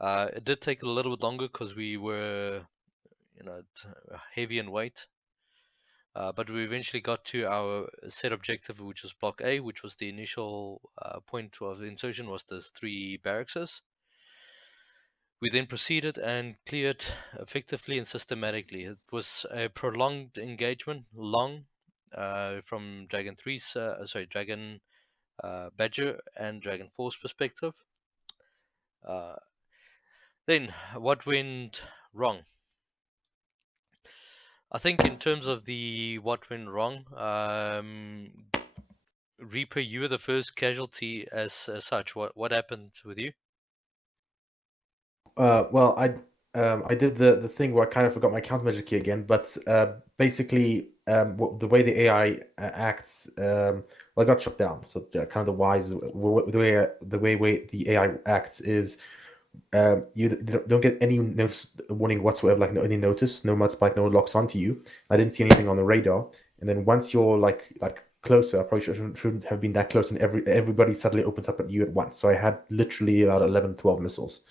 It did take a little bit longer because we were, heavy in weight, but we eventually got to our set objective, which was Block A, which was the initial point of insertion, was the 3 barracks. We then proceeded and cleared effectively and systematically. It was a prolonged engagement, long, from Dragon 3's, Dragon Badger and Dragon 4's perspective. Then, what went wrong? I think in terms of the what went wrong, Reaper, you were the first casualty as such. What happened with you? Well, I did the thing where I kind of forgot my countermeasure key again, but basically, the way the AI acts, well, I got shut down. So kind of the wise the way the AI acts is, you don't get any warning whatsoever, like any notice, no mud spike, no locks onto you. I didn't see anything on the radar, and then once you're like closer, I probably shouldn't have been that close, and everybody suddenly opens up at you at once. So I had literally about 11, 12 missiles.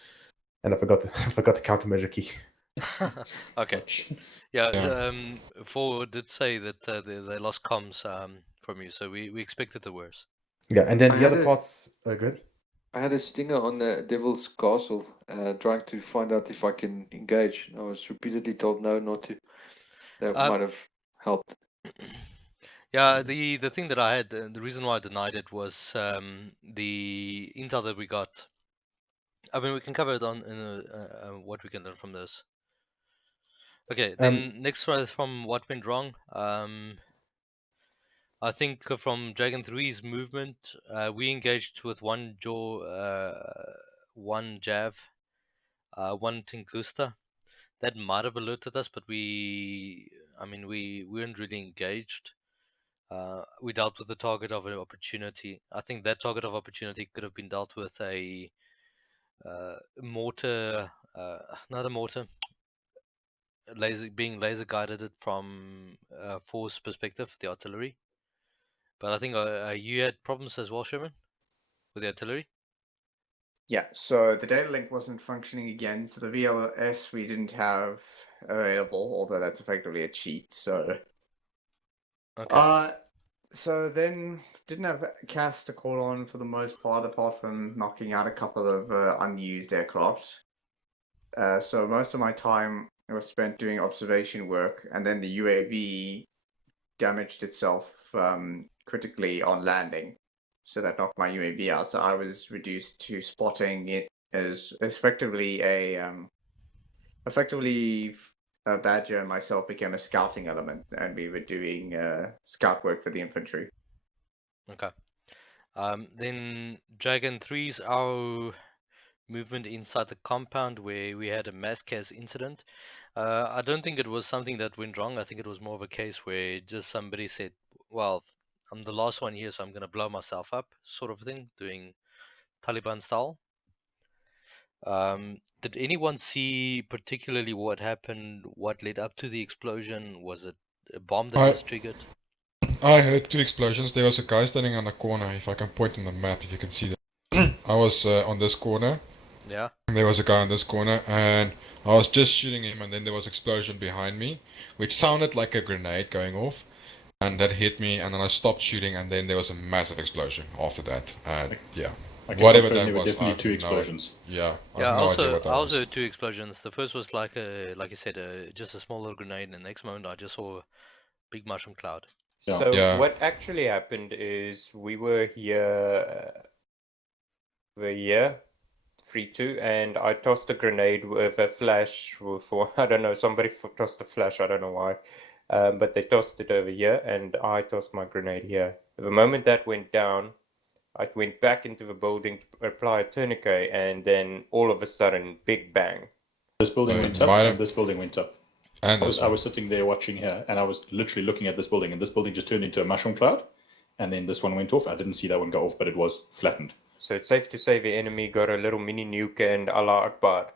And I forgot the countermeasure key. Okay. Yeah. Forward did say that they lost comms from you, so we expected the worst. Yeah, and then the other parts are good. I had a stinger on the Devil's Castle, trying to find out if I can engage. I was repeatedly told no, not to. That might have helped. Yeah, the thing that I had, the reason why I denied it was the intel that we got. I mean, we can cover it on in what we can learn from this. Okay, then next one is from what went wrong. I think from Dragon 3's movement, we engaged with one jaw, one Jav, one Tingusta. That might have alerted us, but we weren't really engaged. We dealt with the target of an opportunity. I think that target of opportunity could have been dealt with a mortar, not a mortar, being laser guided it from force perspective, the artillery. But I think you had problems as well, Sherman, with the artillery. Yeah, so the data link wasn't functioning again, so the VLS we didn't have available, although that's effectively a cheat, so... Okay. So then, didn't have cast to call on for the most part, apart from knocking out a couple of unused aircraft. So most of my time was spent doing observation work, and then the UAV damaged itself critically on landing, so that knocked my UAV out. So I was reduced to spotting it as effectively Badger and myself became a scouting element, and we were doing scout work for the infantry. Okay. Then Dragon 3's our movement inside the compound where we had a mass cas incident. I don't think it was something that went wrong. I think it was more of a case where just somebody said, well, I'm the last one here, so I'm going to blow myself up, sort of thing, doing Taliban style. Did anyone see particularly what happened? What led up to the explosion? Was it a bomb that was triggered? I heard 2 explosions. There was a guy standing on the corner. If I can point on the map, if you can see that. I was on this corner. Yeah. And there was a guy on this corner, and I was just shooting him, and then there was an explosion behind me, which sounded like a grenade going off, and that hit me, and then I stopped shooting, and then there was a massive explosion after that, and yeah. Whatever that there were was, definitely I 2 have explosions. Yeah, I Yeah, have no idea what that I also was. heard 2 explosions. The first was like you said, just a small little grenade, and the next moment I just saw a big mushroom cloud. So Yeah. what actually happened is we were here, 3-2, and I tossed a grenade with a flash for I don't know, somebody tossed a flash, I don't know why, but they tossed it over here, and I tossed my grenade here. The moment that went down, I went back into the building to apply a tourniquet, and then all of a sudden, big bang. This building went up, and this building went up. And I was sitting there watching here, and I was literally looking at this building, and this building just turned into a mushroom cloud, and then this one went off. I didn't see that one go off, but it was flattened. So it's safe to say the enemy got a little mini nuke and Allah Akbar.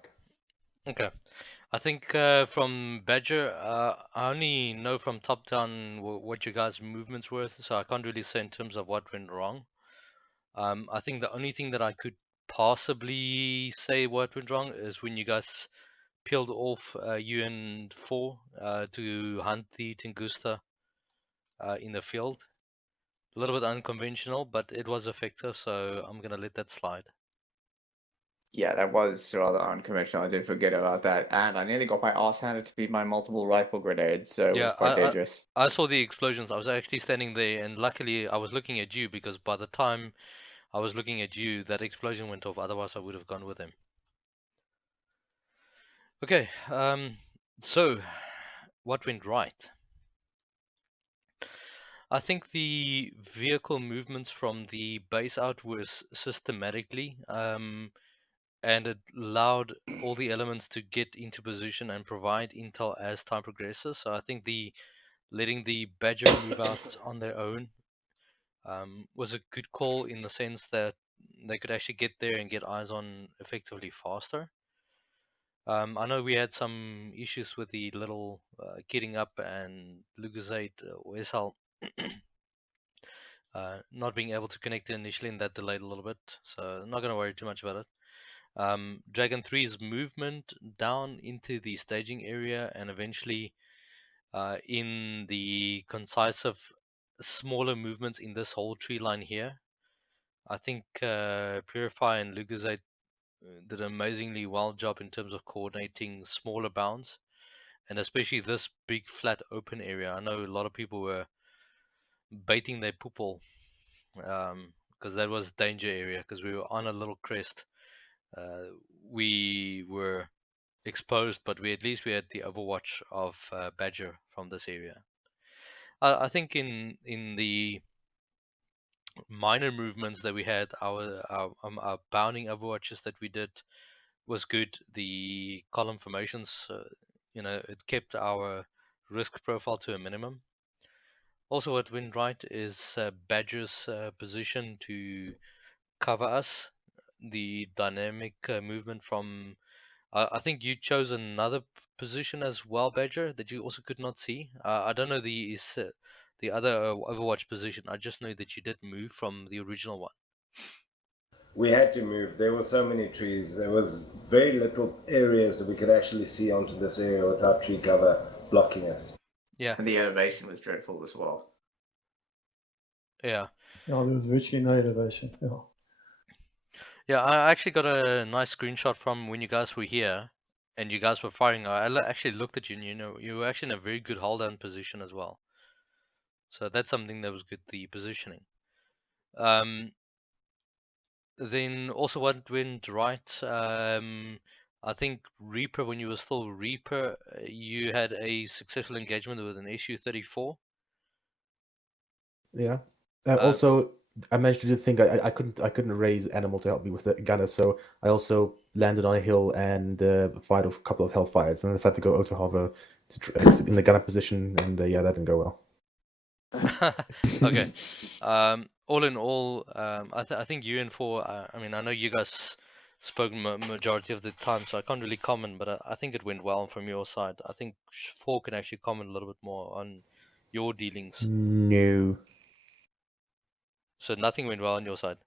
Okay. I think from Badger, I only know from top down what you guys' movements were, so I can't really say in terms of what went wrong. I think the only thing that I could possibly say what went wrong is when you guys peeled off UN4 to hunt the Tunguska in the field. A little bit unconventional, but it was effective, so I'm gonna let that slide. Yeah, that was rather unconventional. I did forget about that, and I nearly got my ass handed to me my multiple rifle grenades, so it was quite dangerous. I saw the explosions. I was actually standing there, and luckily I was looking at you, because by the time I was looking at you, that explosion went off. Otherwise, I would have gone with him. Okay, so what went right? I think the vehicle movements from the base out was systematically, and it allowed all the elements to get into position and provide intel as time progresses. So I think the letting the Badger move out on their own was a good call, in the sense that they could actually get there and get eyes on effectively faster. I know we had some issues with the little getting up and Lugazate or SL not being able to connect initially, and that delayed a little bit, so I'm not going to worry too much about it. Dragon 3's movement down into the staging area, and eventually in the concisive smaller movements in this whole tree line here. I think Purify and Lugazate did an amazingly well job in terms of coordinating smaller bounds, and especially this big flat open area. I know a lot of people were baiting their poople, because that was danger area, because we were on a little crest. We were exposed, but at least we had the overwatch of Badger from this area. I think in the minor movements that we had, our bounding overwatches that we did was good. The column formations, it kept our risk profile to a minimum. Also, what went right is Badger's position to cover us. The dynamic movement from, I think you chose another position as well, Badger, that you also could not see. I don't know the other Overwatch position. I just know that you did move from the original one. We had to move. There were so many trees. There was very little areas that we could actually see onto this area without tree cover blocking us. Yeah. And the elevation was dreadful as well. Yeah. Yeah, there was virtually no elevation. Yeah. Yeah, I actually got a nice screenshot from when you guys were here and you guys were firing. I actually looked at you, and you were actually in a very good hold down position as well. So that's something that was good, the positioning. Then also what went right, I think Reaper, when you were still Reaper, you had a successful engagement with an SU-34. Yeah. Also, I managed to do the thing. I couldn't raise animal to help me with the gunner, so I also landed on a hill and fired a couple of hellfires, and I decided to go auto hover in the gunner position, and yeah, that didn't go well. Okay. All in all, I think UN4. I mean, I know you guys spoken majority of the time, so I can't really comment. But I think it went well from your side. I think 4 can actually comment a little bit more on your dealings. No. So nothing went well on your side.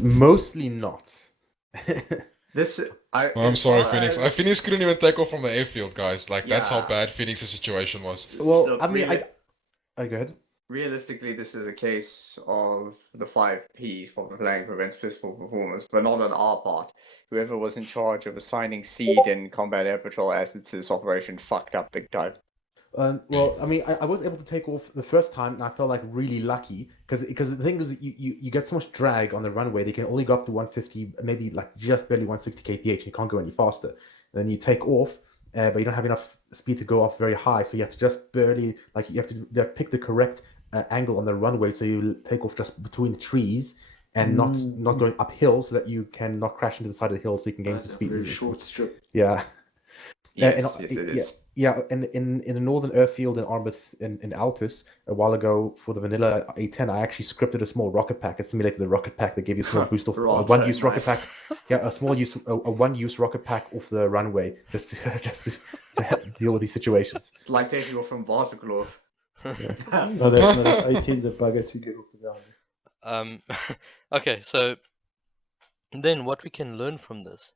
Mostly not. I'm sorry, Phoenix. Phoenix couldn't even take off from the airfield, guys. Like, that's how Yeah. bad Phoenix's situation was. Well, Look, I mean, I go ahead. Realistically, this is a case of the 5 Ps for playing prevents peaceful performance, but not on our part. Whoever was in charge of assigning seed and combat air patrol assets to this operation fucked up big time. Well, I mean, I was able to take off the first time, and I felt like really lucky because the thing is, you get so much drag on the runway. They can only go up to 150, maybe like just barely 160 kph, and you can't go any faster. And then you take off, but you don't have enough speed to go off very high, so you have to just barely, like, you have to pick the correct angle on the runway, so you take off just between the trees and not going uphill, so that you can not crash into the side of the hill, so you can gain some speed. Very short strip. Yeah. Yes, yes, it is. Yeah, in the northern airfield in Arma3 in Altus a while ago for the vanilla A10, I actually scripted a small rocket pack. It simulated the rocket pack that gave you a small boost off a one-use rocket pack. Yeah, a one-use rocket pack off the runway just to deal with these situations. Like taking off from Varsaklov. No, that's 18 the bugger to get off the ground. Okay, so then what we can learn from this.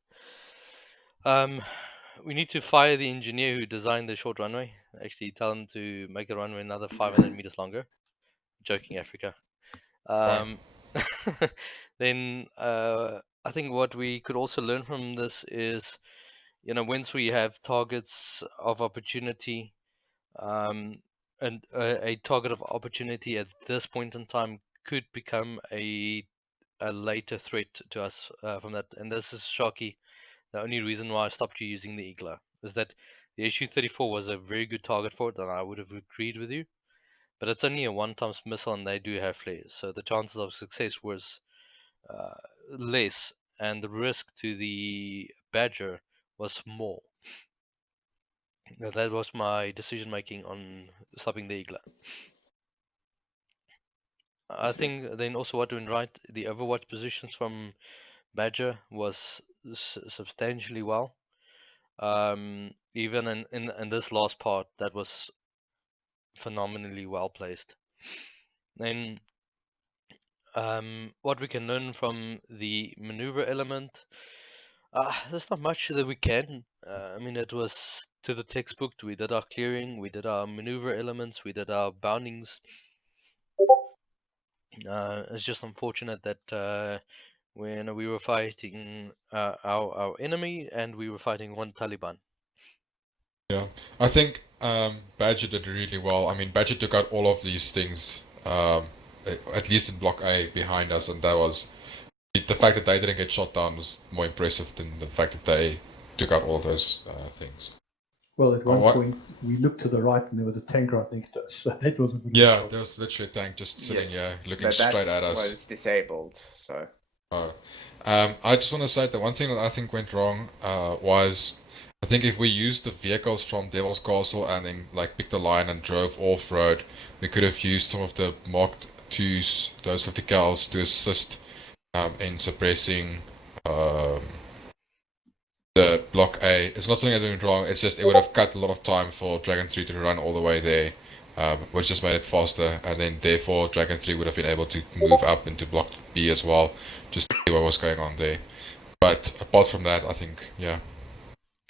We need to fire the engineer who designed the short runway. Actually, tell him to make the runway another 500 meters longer. Joking, Africa. Then I think what we could also learn from this is, once we have targets of opportunity, and a target of opportunity at this point in time could become a later threat to us from that. And this is Sharky. The only reason why I stopped you using the Igla is that the SU-34 was a very good target for it, and I would have agreed with you. But it's only a one-time missile, and they do have flares, so the chances of success was less, and the risk to the Badger was more. That was my decision making on stopping the Igla. I think then also what went right, the overwatch positions from Badger was substantially well. Even in this last part, that was phenomenally well placed. Then what we can learn from the maneuver element, there's not much that we can. I mean, it was to the textbook. We did our clearing, we did our maneuver elements, we did our boundings. It's just unfortunate that when we were fighting our enemy and we were fighting one Taliban. Yeah, I think Badger did really well. I mean, Badger took out all of these things, at least in Block A behind us, and that was the fact that they didn't get shot down was more impressive than the fact that they took out all those things. Well, at one point we looked to the right and there was a tank right next to us, so that was a good shot. There was literally a tank just sitting here looking but straight at us. Was disabled, so. I just want to say that one thing that I think went wrong was, I think if we used the vehicles from Devil's Castle and then like picked a line and drove off-road, we could have used some of the Mark 2s, those 50 cals, to assist in suppressing the Block A. It's not something I did wrong, it's just it would have cut a lot of time for Dragon 3 to run all the way there, which just made it faster, and then therefore Dragon 3 would have been able to move up into Block B as well, just to see what was going on there. But apart from that, I think, yeah.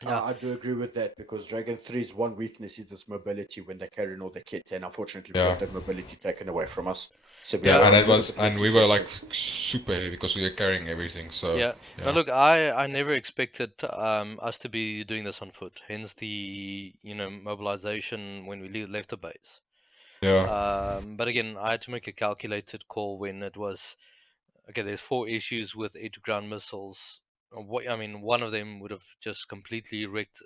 I do agree with that, because Dragon 3's one weakness is its mobility when they're carrying all the kit, and unfortunately we got that mobility taken away from us. So we were like super heavy because we were carrying everything. So Now look, I never expected us to be doing this on foot. Hence the mobilization when we left the base. Yeah. But again, I had to make a calculated call when it was okay. There's 4 issues with air-to-ground missiles. I mean, one of them would have just completely wrecked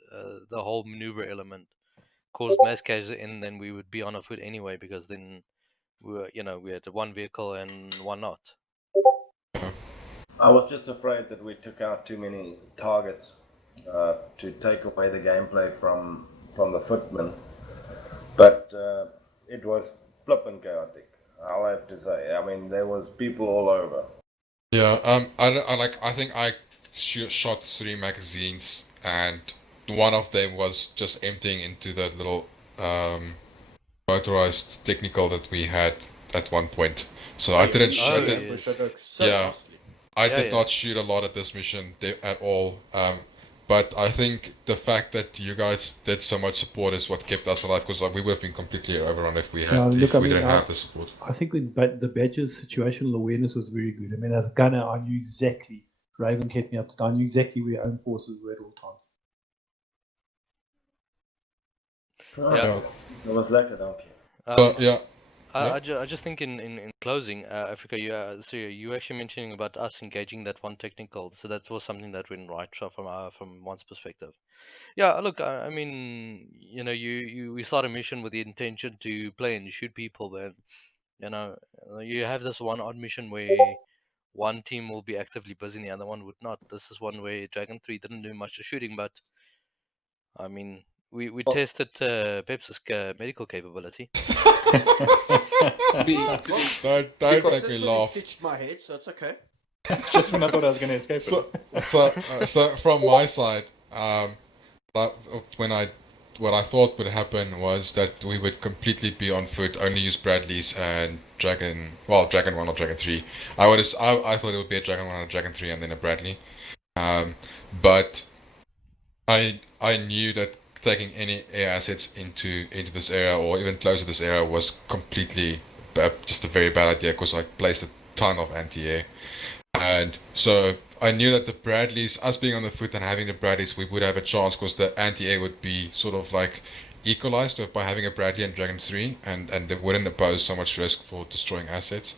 the whole maneuver element, caused mass casualty, and then we would be on a foot anyway, because then we were, we had one vehicle and one not. I was just afraid that we took out too many targets to take away the gameplay from the footmen, but it was flippin' chaotic, I'll have to say. I mean, there was people all over. Yeah, I think I shot 3 magazines, and one of them was just emptying into the little motorized technical that we had at one point. So I didn't shoot it. Yeah, I did not shoot a lot at this mission at all. But I think the fact that you guys did so much support is what kept us alive, because we would have been completely overrun if we didn't have the support. I think the Badger's situational awareness was very good. I mean, as a gunner, I knew exactly. Raven kept me up to date. I knew exactly where own forces were at all times. Yeah. It was like that, okay. I just think in closing, Africa, so you actually mentioning about us engaging that one technical, so that was something that went right from one's perspective. Yeah, look, I mean, you know, we start a mission with the intention to play and shoot people, but you know, you have this one odd mission where one team will be actively busy and the other one would not. This is one where Dragon 3 didn't do much of shooting, but I mean, we tested Pep's medical capability. Don't make me laugh. Stitched my head, so it's okay. Just when I thought I was going to escape it. So from my side, what I thought would happen was that we would completely be on foot, only use Bradleys and Dragon 1 or Dragon 3. I thought it would be a Dragon 1 or Dragon 3 and then a Bradley. But I knew that taking any air assets into this area or even close to this area was completely just a very bad idea, because I placed a ton of anti-air. And so I knew that the Bradleys, us being on the foot and having the Bradleys, we would have a chance, because the anti-air would be sort of like equalized by having a Bradley and Dragon 3, and they wouldn't pose so much risk for destroying assets.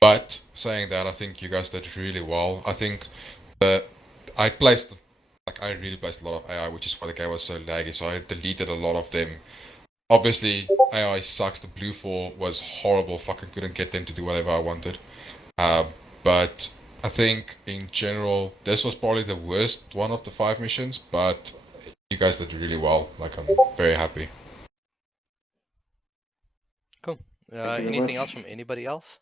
But saying that, I think you guys did really well. I think I really placed a lot of AI, which is why the game was so laggy, so I deleted a lot of them. Obviously, AI sucks. The Blue 4 was horrible. Fucking couldn't get them to do whatever I wanted. But I think in general, this was probably the worst one of the 5 missions, but you guys did really well. Like, I'm very happy. Cool. Anything else from anybody else?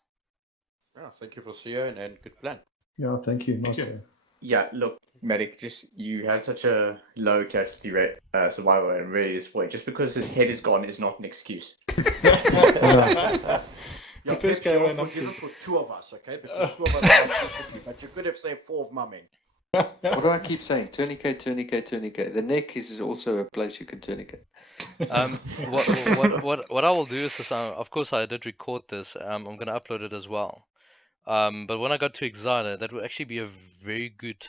Yeah, thank you for seeing and good plan. Yeah, thank you. Thank you. Yeah, look, Medic, you had such a low casualty rate survival and really disappointed. Just because his head is gone is not an excuse. Yeah, first game you're forgiven for 2 of us, okay? Because 2 of us are not, but you could have saved 4 of my men. What do I keep saying? Tourniquet, tourniquet, tourniquet. The neck is also a place you can tourniquet. What I will do is of course I did record this. I'm going to upload it as well. But when I got to Exile, that would actually be a very good,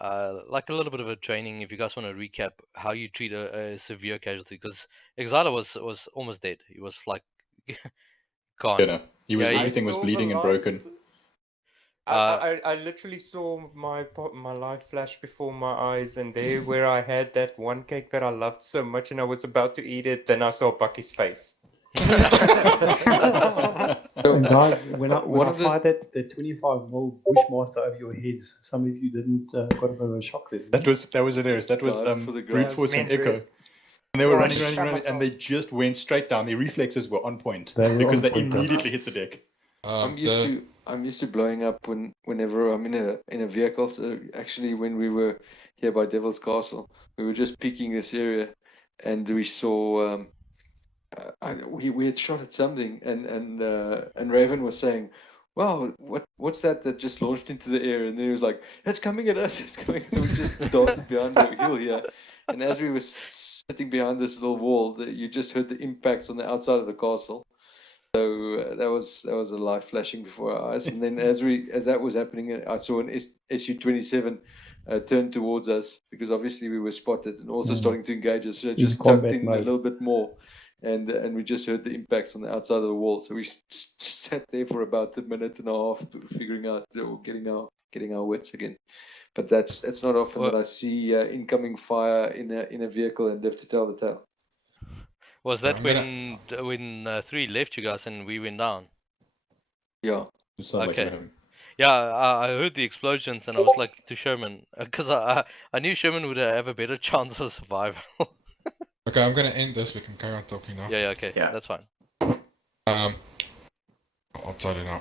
like a little bit of a training if you guys want to recap how you treat a severe casualty, because Exile was almost dead. He was like gone. Everything was bleeding and broken. I literally saw my life flash before my eyes, and there where I had that one cake that I loved so much and I was about to eat it, then I saw Bakkies' face. And guys, when I fired that 25-volt Bushmaster over your heads, some of you didn't got a bit of a shock there. That was hilarious. That was brute force and echo. And they were running, and they just went straight down. Their reflexes were on point because they immediately hit the deck. I'm used to blowing up whenever I'm in a vehicle. So actually, when we were here by Devil's Castle, we were just peeking this area, and we saw we had shot at something, and Raven was saying, "Wow, what's that just launched into the air?" And then he was like, "It's coming at us! It's coming!" So we just darted behind the hill here, and as we were sitting behind this little wall, you just heard the impacts on the outside of the castle. So that was a light flashing before our eyes, and then as that was happening, I saw an Su-27 turn towards us, because obviously we were spotted and also starting to engage us. So just tucked in a little bit more, and we just heard the impacts on the outside of the wall. So we sat there for about a minute and a half, figuring out or getting our wits again. But that's not often that I see incoming fire in a vehicle and live to tell the tale. Was that when 3 left you guys and we went down? Yeah. Okay. Yeah, I heard the explosions and I was like to Sherman, because I knew Sherman would have a better chance of survival. Okay, I'm gonna end this. We can carry on talking now. Yeah, okay. Yeah, that's fine. I'll tell you now.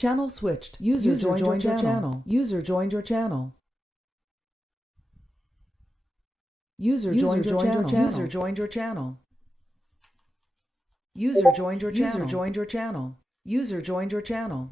Channel switched. User joined your channel. User joined your channel. User joined your channel. User joined your channel. User joined your channel. User joined your channel. User joined your channel.